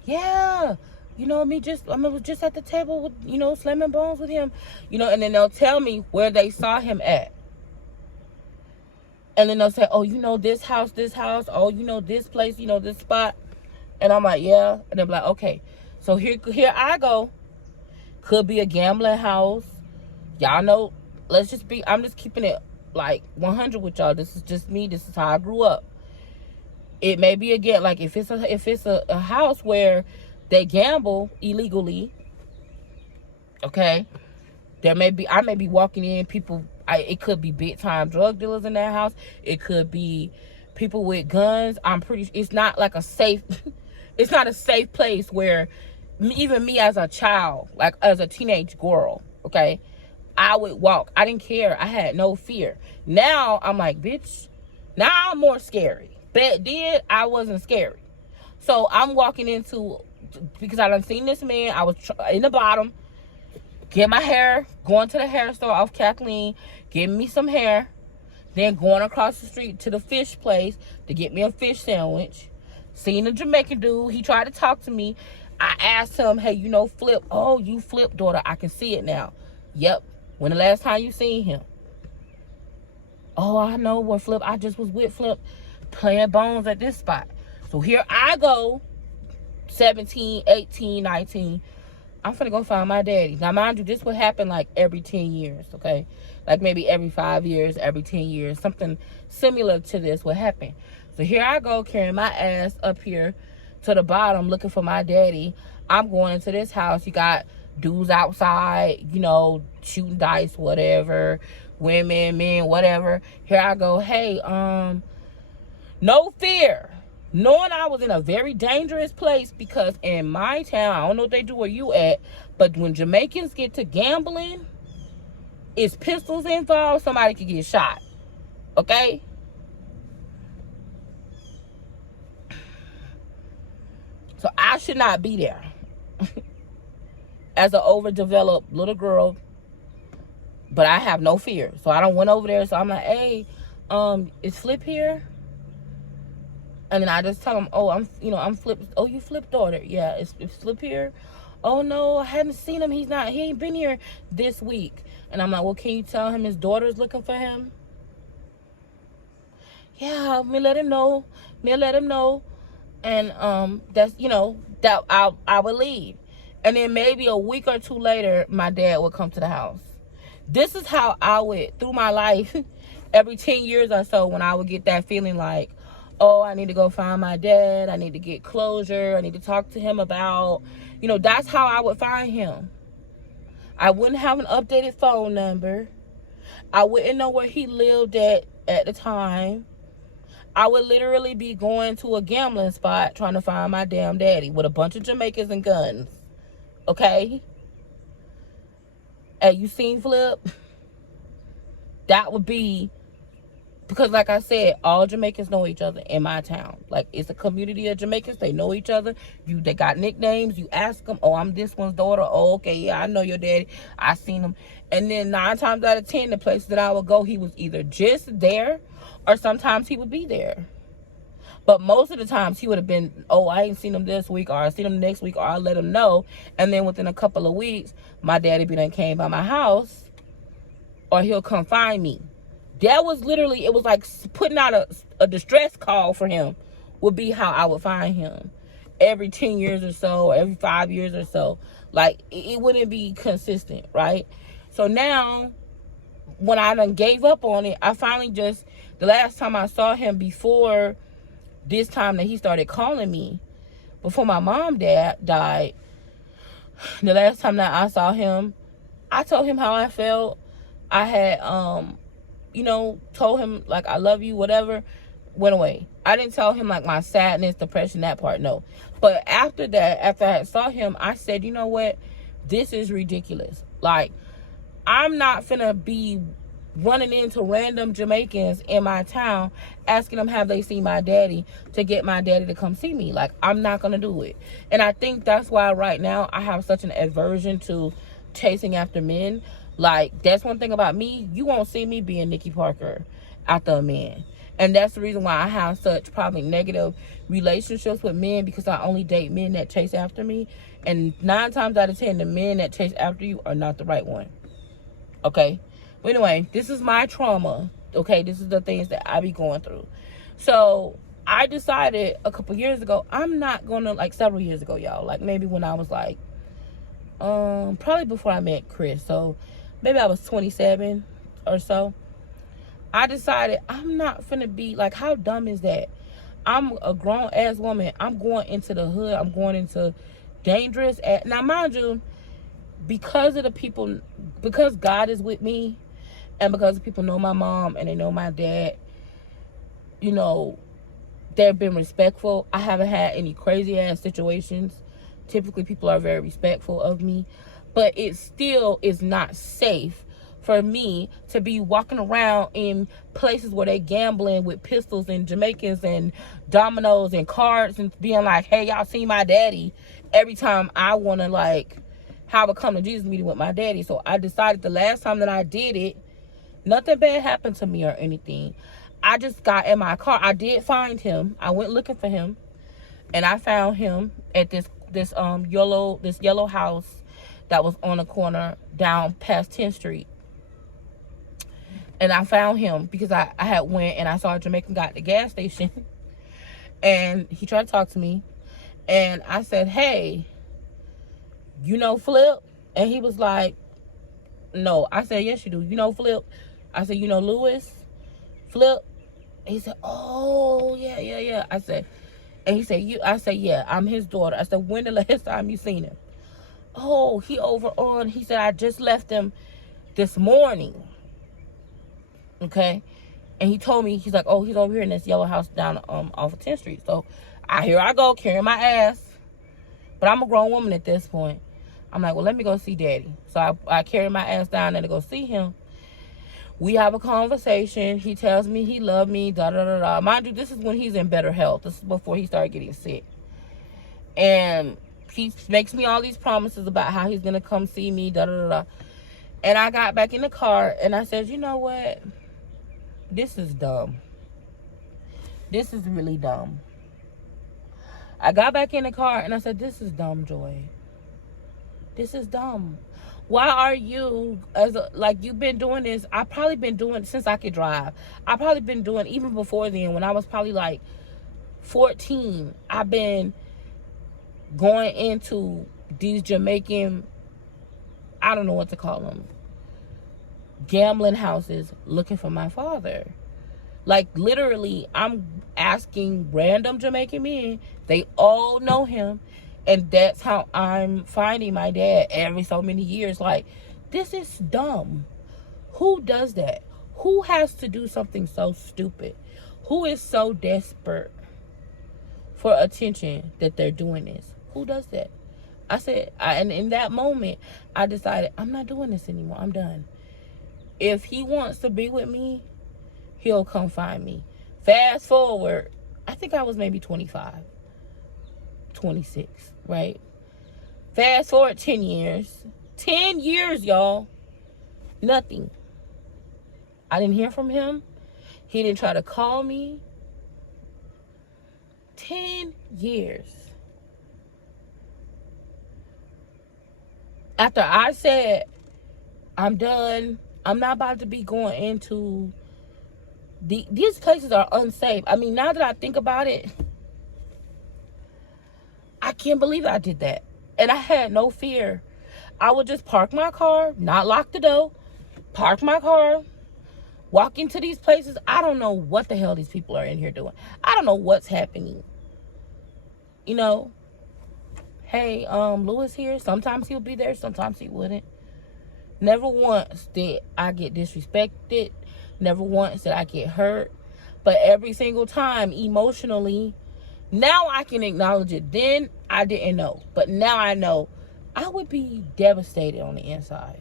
Yeah, you know, I was just at the table with, you know, slamming bones with him. You know, and then they'll tell me where they saw him at. And then they'll say, oh, you know, this house. Oh, you know, this place, you know, this spot. And I'm like, yeah. And they'll be like, okay. So here I go. Could be a gambling house. Y'all know, I'm just keeping it like 100 with y'all. This is just me. This is how I grew up. It may be like if it's a house where they gamble illegally, okay, I may be walking in, it could be big time drug dealers in that house. It could be people with guns. It's not like a safe, it's not a safe place where even me as a child, like as a teenage girl, okay, I would walk. I didn't care. I had no fear. Now I'm like, bitch, now I'm more scary. Back then, I wasn't scary. So I'm walking into, because I done seen this man, I was in the bottom, get my hair, going to the hair store off Kathleen, getting me some hair, then going across the street to the fish place to get me a fish sandwich. Seen a Jamaican dude, he tried to talk to me. I asked him, hey, you know Flip? Oh, you Flip daughter, I can see it now. Yep. When the last time you seen him? Oh, I know where Flip, I just was with Flip playing bones at this spot. So here I go, 17, 18, 19. I'm finna go find my daddy. Now, mind you, this would happen like every 10 years, okay? Like maybe every 5 years, every 10 years. Something similar to this would happen. So here I go, carrying my ass up here to the bottom, looking for my daddy. I'm going into this house. You got dudes outside, you know, shooting dice, whatever. Women, men, whatever. Here I go, hey, no fear. Knowing I was in a very dangerous place, because in my town, I don't know what they do where you at, but when Jamaicans get to gambling, It's pistols involved, somebody could get shot. Okay? So I should not be there. As an overdeveloped little girl, but I have no fear. So I don't went over there. So I'm like, hey, is Flip here? And then I just tell him, oh, I'm Flip. Oh, you Flip daughter? Yeah, is Flip here? Oh no, I haven't seen him. He ain't been here this week. And I'm like, well, can you tell him his daughter's looking for him? Yeah, me let him know. And that's that I would leave. And then maybe a week or two later, my dad would come to the house. This is how I would, through my life, every 10 years or so, when I would get that feeling like, oh, I need to go find my dad. I need to get closure. I need to talk to him about, that's how I would find him. I wouldn't have an updated phone number. I wouldn't know where he lived at the time. I would literally be going to a gambling spot trying to find my damn daddy with a bunch of Jamaicans and guns. Okay? Hey, you seen Flip? That would be, because like I said, all Jamaicans know each other in my town. Like, it's a community of Jamaicans. They know each other. They got nicknames. You ask them, oh, I'm this one's daughter. Oh, okay, yeah, I know your daddy. I seen him. And then 9 times out of 10, the places that I would go, he was either just there or sometimes he would be there. But most of the times he would have been, oh, I ain't seen him this week, or I seen him next week, or I let him know. And then within a couple of weeks, my daddy be done came by my house, or he'll come find me. That was literally, it was like putting out a distress call for him would be how I would find him. Every 10 years or so, or every 5 years or so. Like, it wouldn't be consistent, right? So now, when I done gave up on it, I finally just, the last time I saw him before this time that he started calling me, before my mom died, the last time that I saw him, I told him how I felt. I had, told him, like, I love you, whatever, went away. I didn't tell him, like, my sadness, depression, that part, no. But after that, after I saw him, I said, you know what? This is ridiculous. Like, I'm not finna be running into random Jamaicans in my town asking them have they seen my daddy to get my daddy to come see me. Like, I'm not gonna do it. And I think that's why right now I have such an aversion to chasing after men. Like, that's one thing about me. You won't see me being Nikki Parker after a man. And that's the reason why I have such probably negative relationships with men, because I only date men that chase after me. And 9 times out of 10, the men that chase after you are not the right one. Okay? But anyway, this is my trauma. Okay? This is the things that I be going through. So, I decided a couple years ago, I'm not going to, like several years ago, y'all. Like, maybe when I was like, probably before I met Chris. So, maybe I was 27 or so. I decided I'm not finna be, like, how dumb is that? I'm a grown-ass woman. I'm going into the hood. I'm going into dangerous. Now, mind you, because of the people, because God is with me, and because people know my mom and they know my dad, they've been respectful. I haven't had any crazy-ass situations. Typically, people are very respectful of me. But it still is not safe for me to be walking around in places where they gambling with pistols and Jamaicans and dominoes and cards and being like, hey, y'all see my daddy, every time I want to, like, have a come to Jesus meeting with my daddy. So I decided the last time that I did it, nothing bad happened to me or anything. I just got in my car. I did find him. I went looking for him, and I found him at this yellow house that was on the corner down past 10th Street. And I found him because I had went and I saw a Jamaican guy at the gas station. And he tried to talk to me. And I said, hey, you know Flip? And he was like, no. I said, yes, you do. You know Flip? I said, you know Lewis? Flip? He said, oh, yeah. I said, and he said, I said, yeah, I'm his daughter. I said, when the last time you seen him? Oh, he said, I just left him this morning. Okay? And he told me, he's like, oh, he's over here in this yellow house down off of 10th Street. So, here I go, carrying my ass. But I'm a grown woman at this point. I'm like, well, let me go see daddy. So I carried my ass down there to go see him. We have a conversation. He tells me he loved me, da da da da. Mind you, this is when he's in better health. This is before he started getting sick. And he makes me all these promises about how he's going to come see me, da da da da. And I got back in the car and I said, you know what? This is dumb. This is really dumb. I got back in the car and I said, this is dumb, Joy. This is dumb. Why are you, you've been doing this? I've probably been doing it since I could drive. I've probably been doing, even before then, when I was probably like 14, I've been going into these Jamaican, I don't know what to call them, gambling houses looking for my father. Like, literally, I'm asking random Jamaican men. They all know him. And that's how I'm finding my dad every so many years. Like, this is dumb. Who does that? Who has to do something so stupid? Who is so desperate for attention that they're doing this? Who does that? I said, and in that moment, I decided, I'm not doing this anymore. I'm done. If he wants to be with me, he'll come find me. Fast forward, I think I was maybe 25, 26, right? Fast forward 10 years. 10 years, y'all. Nothing. I didn't hear from him. He didn't try to call me. 10 years. After I said, I'm done. I'm not about to be going into these places are unsafe. I mean, now that I think about it, I can't believe I did that. And I had no fear. I would just park my car, not lock the door, park my car, walk into these places. I don't know what the hell these people are in here doing. I don't know what's happening. You know, hey, Lewis here. Sometimes he'll be there, sometimes he wouldn't. Never once did I get disrespected. Never once did I get hurt. But every single time, emotionally, now I can acknowledge it. Then I didn't know. But now I know. I would be devastated on the inside.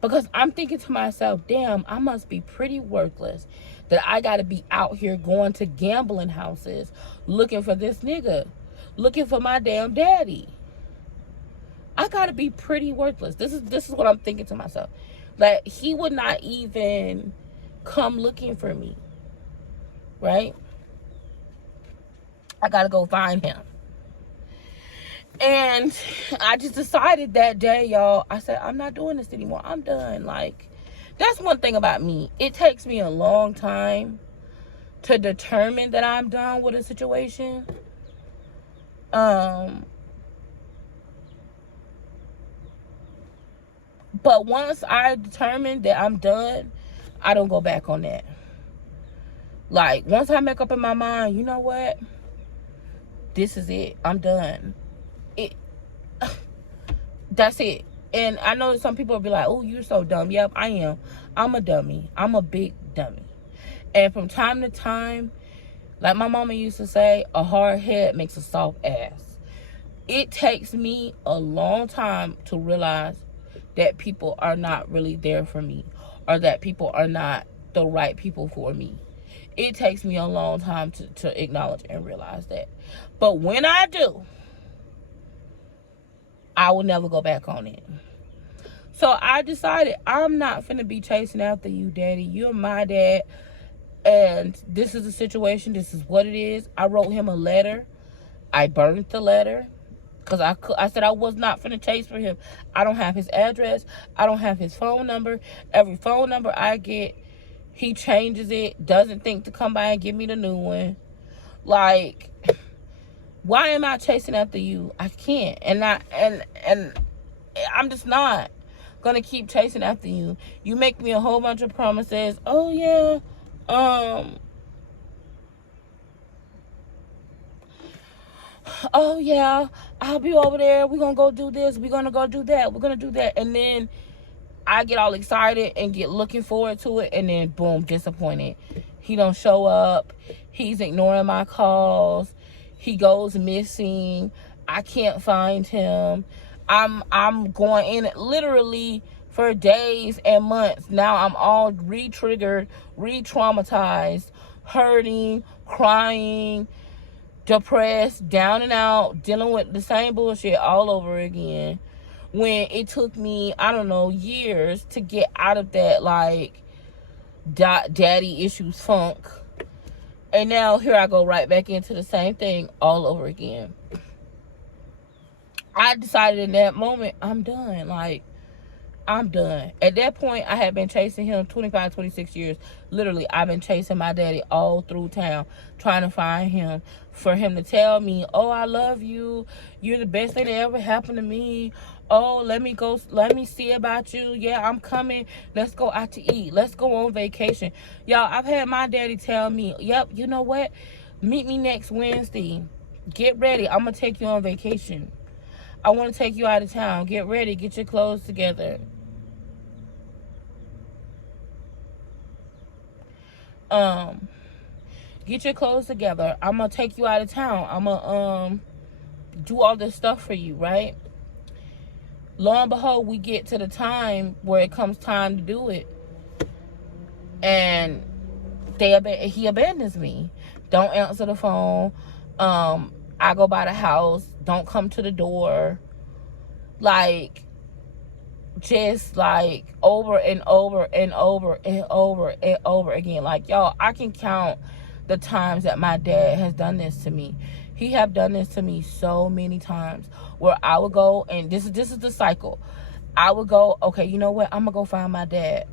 Because I'm thinking to myself, damn, I must be pretty worthless that I got to be out here going to gambling houses looking for this nigga. Looking for my damn daddy. I got to be pretty worthless. This is what I'm thinking to myself. Like, he would not even come looking for me. Right? I got to go find him. And I just decided that day, y'all, I said, I'm not doing this anymore. I'm done. Like, that's one thing about me. It takes me a long time to determine that I'm done with a situation. But once I determine that I'm done, I don't go back on that. Like, once I make up in my mind, you know what? This is it. I'm done. That's it. And I know some people will be like, oh, you're so dumb. Yep, I am. I'm a dummy. I'm a big dummy. And from time to time, like my mama used to say, a hard head makes a soft ass. It takes me a long time to realize that people are not really there for me, or that people are not the right people for me. It takes me a long time to acknowledge and realize that. But when I do, I will never go back on it. So I decided, I'm not finna be chasing after you, daddy. You're my dad. And this is the situation. This is what it is. I wrote him a letter. I burned the letter. Because I said I was not finna chase for him. I don't have his address. I don't have his phone number. Every phone number I get, he changes it. Doesn't think to come by and give me the new one. Like, why am I chasing after you? I can't. And I'm just not gonna keep chasing after you. You make me a whole bunch of promises. Oh yeah, oh yeah, I'll be over there. We're gonna go do this. We're gonna go do that. We're gonna do that. And then I get all excited and get looking forward to it, and then boom, disappointed. He don't show up. He's ignoring my calls. He goes missing. I can't find him. I'm going in, literally for days and months. Now I'm all re-triggered, re-traumatized, hurting, crying, depressed, down and out, dealing with the same bullshit all over again. When it took me, I don't know, years to get out of that, like, daddy issues funk. And now here I go right back into the same thing all over again. I decided in that moment, I'm done. Like, I'm done. At that point, I had been chasing him 25, 26 years. Literally, I've been chasing my daddy all through town, trying to find him, for him to tell me, oh, I love you. You're the best thing that ever happened to me. Oh, let me see about you. Yeah, I'm coming. Let's go out to eat. Let's go on vacation. Y'all, I've had my daddy tell me, yep, you know what? Meet me next Wednesday. Get ready. I'm going to take you on vacation. I want to take you out of town. Get ready. Get your clothes together. Get your clothes together. I'm gonna take you out of town. I'm gonna do all this stuff for you, right? Lo and behold, we get to the time where it comes time to do it, and he abandons me. Don't answer the phone. I go by the house. Don't come to the door. Like, just like over and over and over and over and over again. Like, y'all, I can count the times that my dad has done this to me. He have done this to me so many times, where I would go, and this is the cycle. I would go, okay, you know what? I'm gonna go find my dad.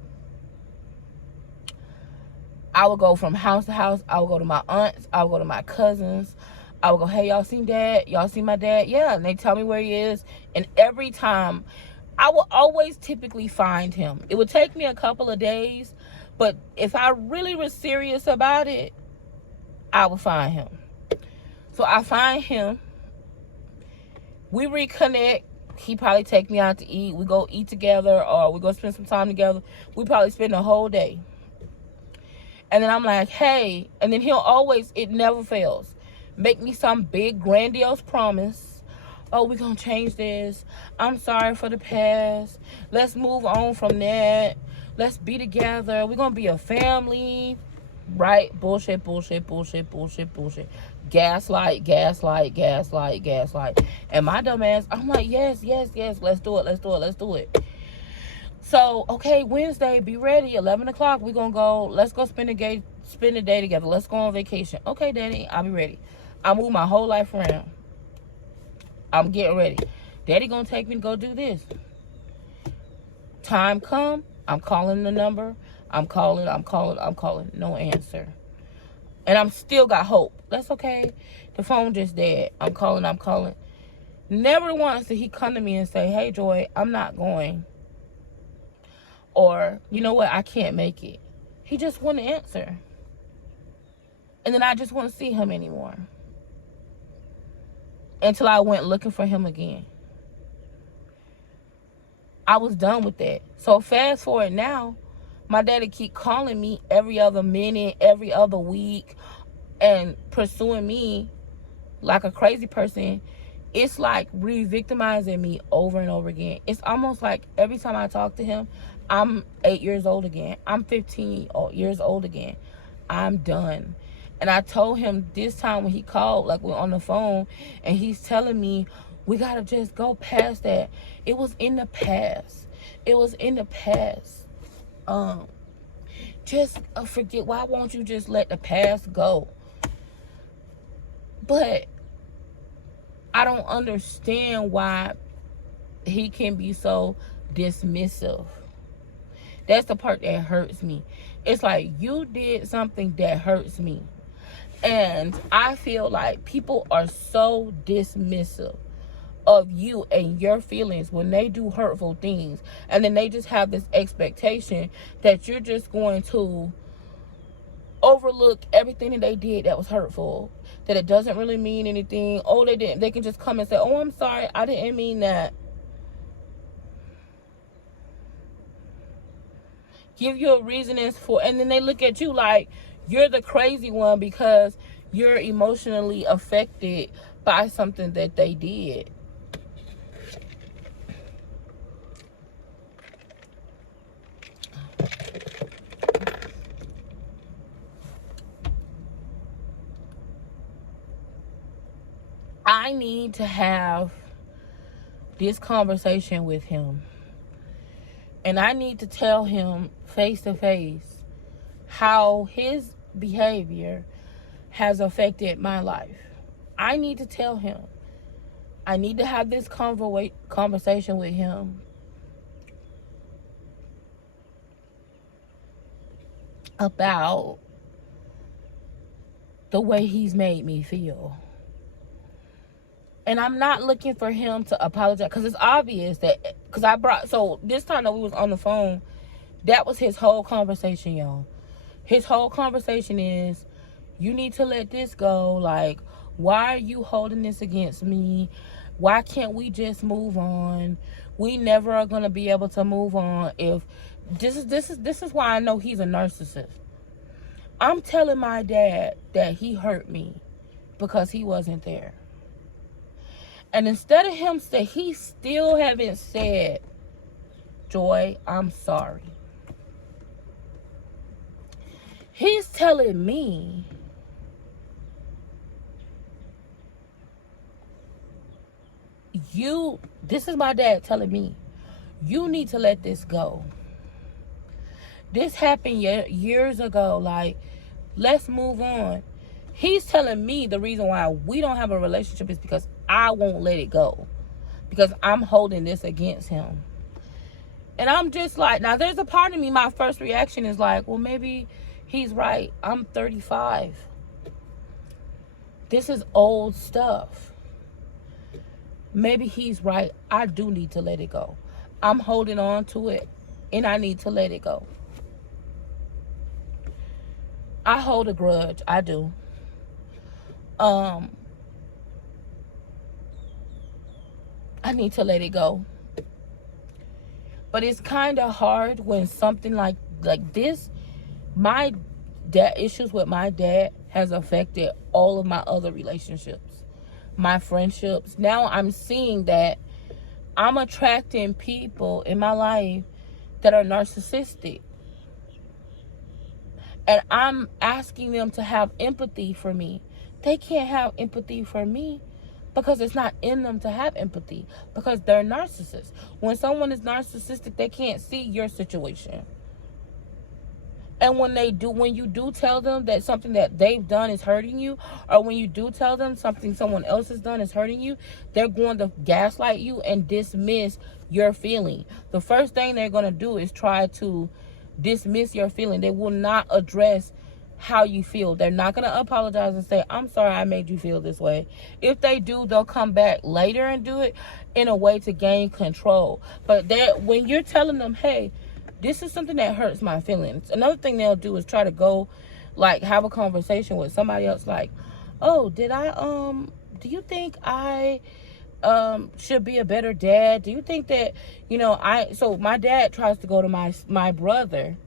I would go from house to house. I would go to my aunts. I would go to my cousins. I would go, hey, y'all seen dad? Y'all seen my dad? Yeah. And they tell me where he is. And every time, I will always typically find him. It would take me a couple of days, but if I really was serious about it, I would find him. So I find him. We reconnect. He probably take me out to eat. We go eat together, or we go spend some time together. We probably spend the whole day. And then I'm like, hey, and then he'll always, it never fails, make me some big grandiose promise. Oh, we're going to change this. I'm sorry for the past. Let's move on from that. Let's be together. We're going to be a family. Right? Bullshit, bullshit, bullshit, bullshit, bullshit. Gaslight, gaslight, gaslight, gaslight. And my dumb ass, I'm like, yes, yes, yes. Let's do it. Let's do it. Let's do it. So, okay, Wednesday, be ready. 11 o'clock, we're going to go. Let's go spend the day together. Let's go on vacation. Okay, Daddy, I'll be ready. I move my whole life around. I'm getting ready. Daddy going to take me to go do this. Time come, I'm calling the number. I'm calling. No answer. And I'm still got hope. That's okay. The phone just dead. I'm calling. Never once did he come to me and say, hey, Joy, I'm not going. Or, you know what, I can't make it. He just wouldn't answer. And then I just wouldn't see him anymore. Until I went looking for him again. I was done with that. So fast forward now, my daddy keep calling me every other minute, every other week, and pursuing me like a crazy person. It's like re-victimizing me over and over again. It's almost like every time I talk to him, I'm 8 years old again. I'm 15 years old again. I'm done. And I told him this time when he called, like we're on the phone, and he's telling me, we got to just go past that. It was in the past. It was in the past. Just forget. Why won't you just let the past go? But I don't understand why he can be so dismissive. That's the part that hurts me. It's like, you did something that hurts me. And I feel like people are so dismissive of you and your feelings when they do hurtful things. And then they just have this expectation that you're just going to overlook everything that they did that was hurtful. That it doesn't really mean anything. Oh, they didn't. They can just come and say, oh, I'm sorry, I didn't mean that. Give you a reasoning for, and then they look at you like you're the crazy one because you're emotionally affected by something that they did. I need to have this conversation with him. And I need to tell him face to face how his behavior has affected my life. I need to tell him. I need to have this conversation with him about the way he's made me feel. And I'm not looking for him to apologize, because it's obvious that, so this time that we was on the phone, that was his whole conversation, y'all. His whole conversation is, you need to let this go. Like, why are you holding this against me? Why can't we just move on? We never are going to be able to move on if this is why I know he's a narcissist. I'm telling my dad that he hurt me because he wasn't there. And instead of him say, he still haven't said, Joy, I'm sorry. He's telling me this is my dad telling me, you need to let this go. This happened years ago. Like, let's move on. He's telling me the reason why we don't have a relationship is because I won't let it go. Because I'm holding this against him. And I'm just like, now there's a part of me, my first reaction is like, well, maybe he's right. I'm 35. This is old stuff. Maybe he's right. I do need to let it go. I'm holding on to it, and I need to let it go. I hold a grudge. I do. I need to let it go. But it's kind of hard when something like this, my dad issues with my dad has affected all of my other relationships, my friendships. Now I'm seeing that I'm attracting people in my life that are narcissistic. And I'm asking them to have empathy for me. They can't have empathy for me because it's not in them to have empathy, because they're narcissists. When someone is narcissistic, they can't see your situation. And when you do tell them that something that they've done is hurting you, or when you do tell them something someone else has done is hurting you, they're going to gaslight you and dismiss your feeling. The first thing they're going to do is try to dismiss your feeling. They will not address how you feel. They're not going to apologize and say, I'm sorry I made you feel this way. If they do, they'll come back later and do it in a way to gain control. But when you're telling them, hey, this is something that hurts my feelings, another thing they'll do is try to go, like, have a conversation with somebody else, like, oh, do you think I should be a better dad? Do you think that, so my dad tries to go to my brother.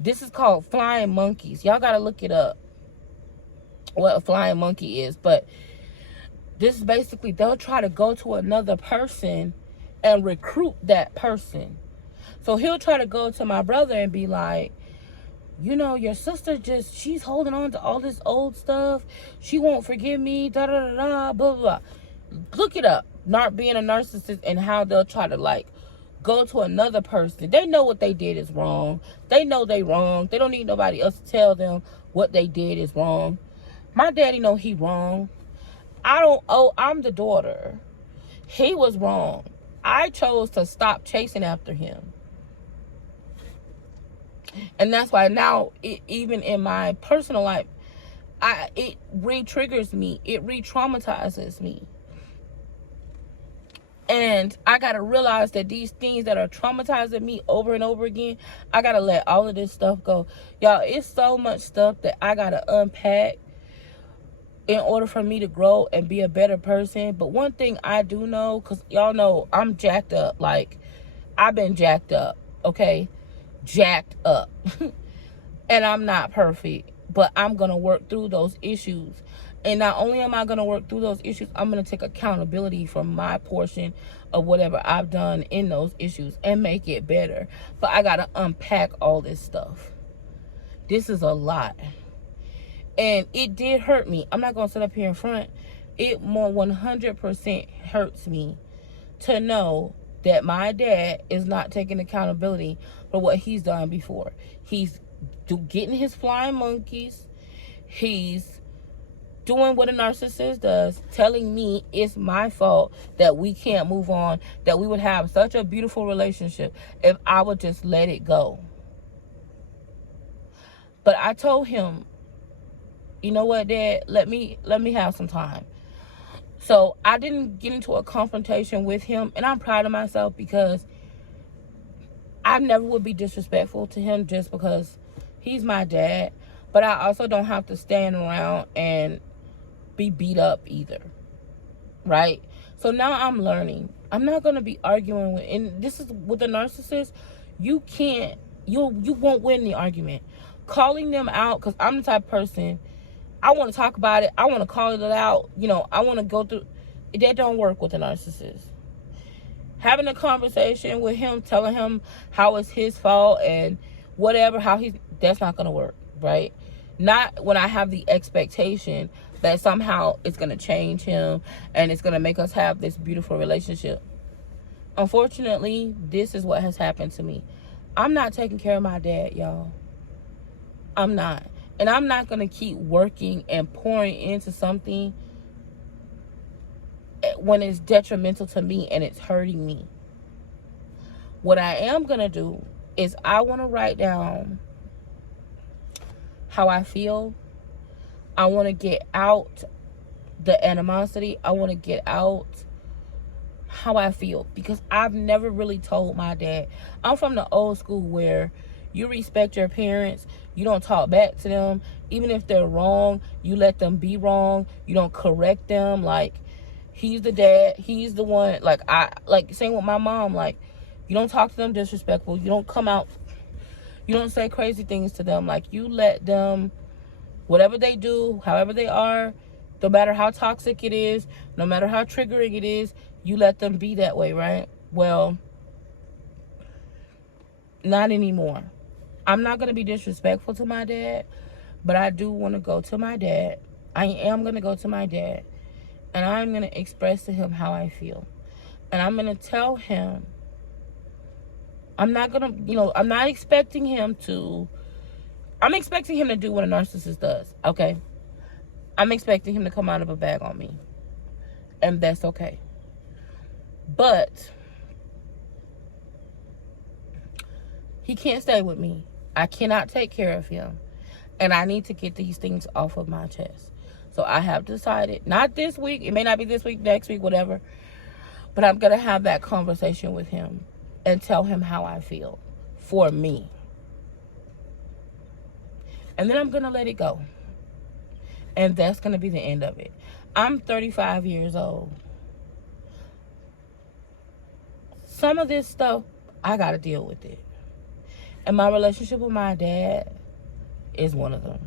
This is called flying monkeys. Y'all got to look it up, what a flying monkey is. But this is basically, they'll try to go to another person and recruit that person. So he'll try to go to my brother and be like, your sister she's holding on to all this old stuff. She won't forgive me, da da da da, blah, blah, blah. Look it up, not being a narcissist, and how they'll try to, go to another person. They know what they did is wrong. They know they wrong. They don't need nobody else to tell them what they did is wrong. My daddy know he wrong. I'm the daughter. He was wrong. I chose to stop chasing after him. And that's why now, even in my personal life, it re-triggers me. It re-traumatizes me. And I got to realize that these things that are traumatizing me over and over again, I got to let all of this stuff go. Y'all, it's so much stuff that I got to unpack in order for me to grow and be a better person. But one thing I do know, because y'all know I'm jacked up. Like, I've been jacked up, okay? Jacked up. And I'm not perfect, but I'm going to work through those issues. And not only am I going to work through those issues, I'm going to take accountability for my portion of whatever I've done in those issues and make it better. But I got to unpack all this stuff. This is a lot. And it did hurt me. I'm not going to sit up here in front. it more 100% hurts me to know that my dad is not taking accountability for what he's done before. He's getting his flying monkeys. He's doing what a narcissist does, telling me it's my fault that we can't move on, that we would have such a beautiful relationship if I would just let it go. But I told him, you know what, Dad, let me have some time. So I didn't get into a confrontation with him, and I'm proud of myself because I never would be disrespectful to him just because he's my dad. But I also don't have to stand around and be beat up either, right? So now I'm learning. I'm not going to be arguing with, and this is with a narcissist, you won't win the argument. Calling them out, because I'm the type of person, I want to talk about it. I want to call it out. I want to go through. That don't work with a narcissist. Having a conversation with him, telling him how it's his fault and whatever, that's not going to work, right? Not when I have the expectation that somehow it's going to change him and it's going to make us have this beautiful relationship. Unfortunately, this is what has happened to me. I'm not taking care of my dad, y'all. I'm not. And I'm not going to keep working and pouring into something when it's detrimental to me and it's hurting me. What I am going to do is I want to write down how I feel. I want to get out the animosity. I want to get out how I feel, because I've never really told my dad. I'm from the old school where you respect your parents. You don't talk back to them. Even if they're wrong, you let them be wrong. You don't correct them. Like, he's the dad. He's the one. Like same with my mom. Like, you don't talk to them disrespectful. You don't come out. You don't say crazy things to them. Like, you let them, whatever they do, however they are, no matter how toxic it is, no matter how triggering it is, you let them be that way, right? Well, not anymore. I'm not going to be disrespectful to my dad, but I do want to go to my dad. I am going to go to my dad, and I'm going to express to him how I feel. And I'm going to tell him, I'm not expecting him to do what a narcissist does, okay? I'm expecting him to come out of a bag on me, and that's okay. But he can't stay with me. I cannot take care of him. And I need to get these things off of my chest. So I have decided, not this week, it may not be this week, next week, whatever, but I'm going to have that conversation with him and tell him how I feel for me. And then I'm going to let it go. And that's going to be the end of it. I'm 35 years old. Some of this stuff, I got to deal with it. And my relationship with my dad is one of them.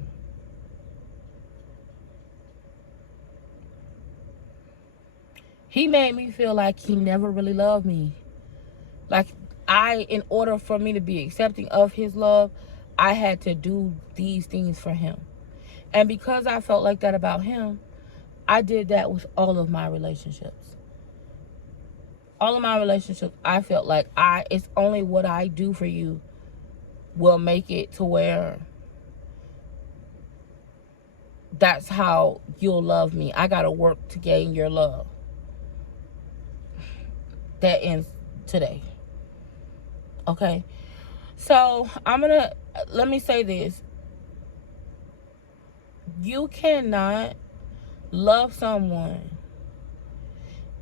He made me feel like he never really loved me. Like, in order for me to be accepting of his love, I had to do these things for him. And because I felt like that about him, I did that with all of my relationships. All of my relationships, I felt like it's only what I do for you will make it to where that's how you'll love me. I gotta work to gain your love. That ends today. Okay? So, let me say this. You cannot love someone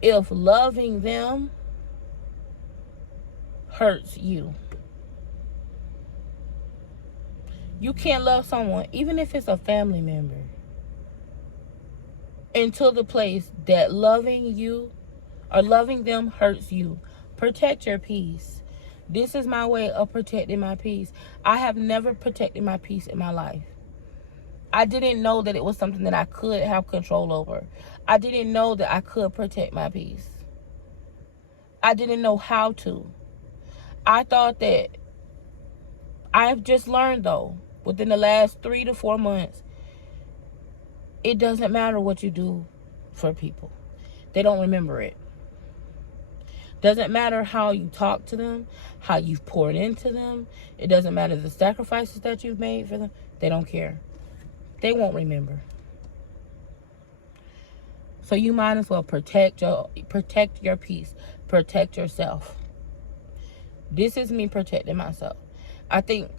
if loving them hurts you. You can't love someone, even if it's a family member, until the place that loving you or loving them hurts you. Protect your peace. This is my way of protecting my peace. I have never protected my peace in my life. I didn't know that it was something that I could have control over. I didn't know that I could protect my peace. I didn't know how to. I thought that I've just learned, though, within the last 3 to 4 months, it doesn't matter what you do for people. They don't remember it. Doesn't matter how you talk to them, how you've poured into them. It doesn't matter the sacrifices that you've made for them. They don't care. They won't remember. So you might as well protect your peace. Protect yourself. This is me protecting myself. I think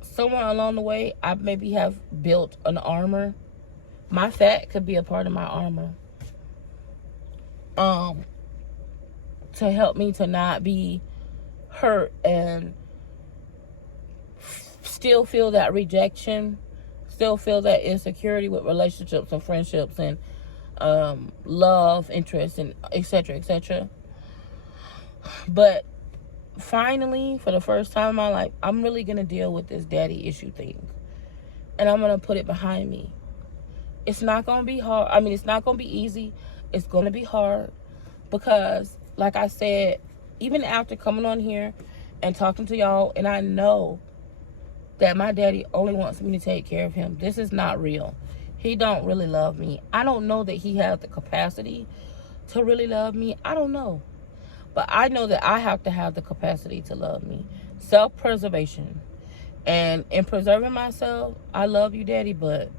somewhere along the way, I maybe have built an armor. My fat could be a part of my armor. To help me to not be hurt and still feel that rejection, still feel that insecurity with relationships and friendships and love, interest, and etc., etc. But finally, for the first time in my life, I'm really going to deal with this daddy issue thing. And I'm going to put it behind me. It's not going to be hard. I mean, it's not going to be easy. It's going to be hard. Because, like I said, even after coming on here and talking to y'all, and I know that my daddy only wants me to take care of him. This is not real. He don't really love me. I don't know that he has the capacity to really love me. I don't know. But I know that I have to have the capacity to love me. Self-preservation. And in preserving myself, I love you, Daddy, but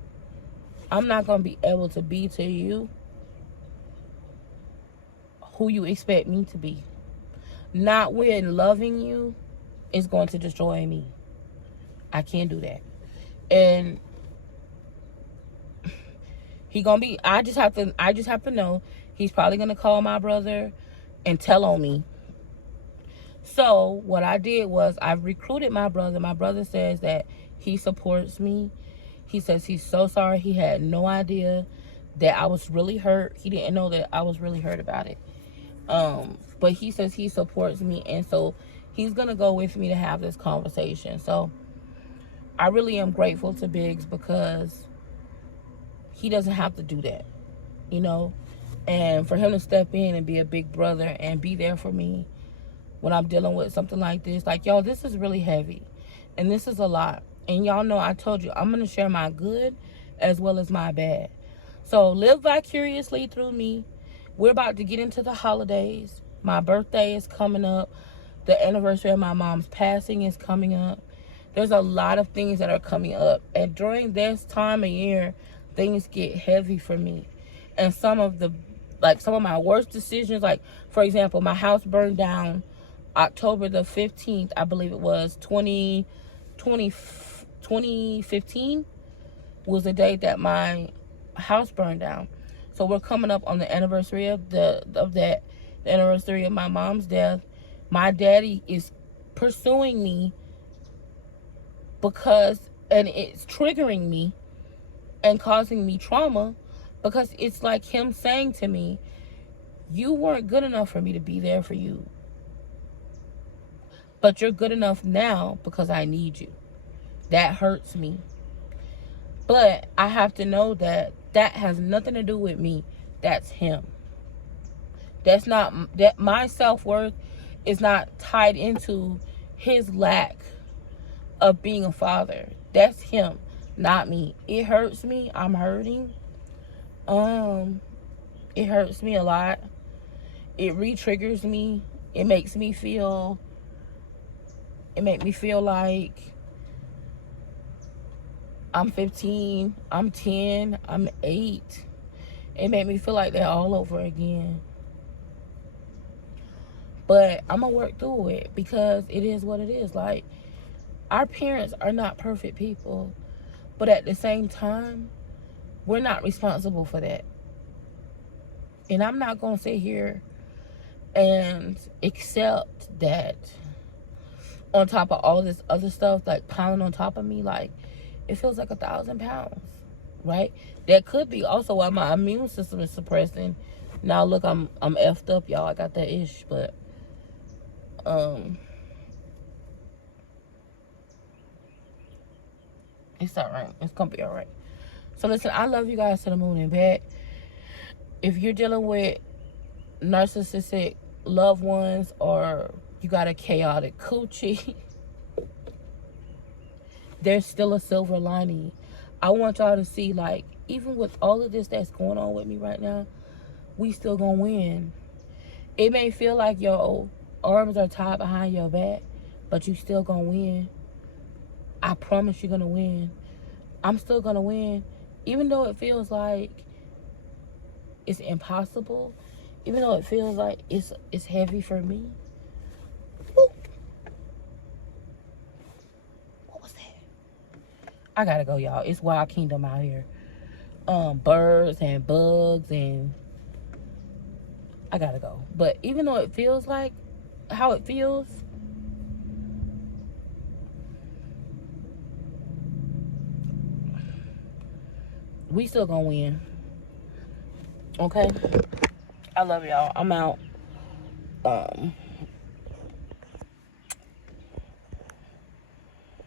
I'm not going to be able to be to you who you expect me to be. Not when loving you is going to destroy me. I can't do that. And he gonna be, I just have to know he's probably gonna call my brother and tell on me. So what I did was I recruited my brother. My brother says that he supports me. He says he's so sorry. He had no idea that I was really hurt. He didn't know that I was really hurt about it. But he says he supports me, and so he's gonna go with me to have this conversation. So I really am grateful to Biggs because he doesn't have to do that, you know. And for him to step in and be a big brother and be there for me when I'm dealing with something like this. Like, y'all, this is really heavy. And this is a lot. And y'all know I told you I'm going to share my good as well as my bad. So live vicariously through me. We're about to get into the holidays. My birthday is coming up. The anniversary of my mom's passing is coming up. There's a lot of things that are coming up. And during this time of year, things get heavy for me. And some of my worst decisions, like, for example, my house burned down October the 15th, I believe it was, 2015 was the day that my house burned down. So we're coming up on the anniversary of the anniversary of my mom's death. My daddy is pursuing me and it's triggering me and causing me trauma, because it's like him saying to me, you weren't good enough for me to be there for you, but you're good enough now because I need you. That hurts me. But I have to know that that has nothing to do with me. That's him. That's not, that my self-worth is not tied into his lack of being a father. That's him, not me. It hurts me. I'm hurting. It hurts me a lot. It re-triggers me. It makes me feel like I'm 15, I'm 10, I'm 8. It made me feel like that all over again. But I'm going to work through it because it is what it is. Like, our parents are not perfect people. But at the same time, we're not responsible for that. And I'm not going to sit here and accept that on top of all this other stuff, like piling on top of me, like, it feels like 1,000 pounds, right? That could be also why my immune system is suppressing. Now, look, I'm effed up, y'all. I got that ish, but it's all right. It's gonna be all right. So listen, I love you guys to the moon and back. If you're dealing with narcissistic loved ones, or you got a chaotic coochie, there's still a silver lining. I want y'all to see, like, even with all of this that's going on with me right now, we still gonna win. It may feel like your arms are tied behind your back, but you still gonna win. I promise you're gonna win. I'm still gonna win. Even though it feels like it's impossible, even though it feels like it's heavy for me. Ooh. What was that? I gotta go, y'all. It's Wild Kingdom out here. Birds and bugs, and I gotta go. But even though it feels like how it feels, we still gonna win. Okay? I love y'all. I'm out.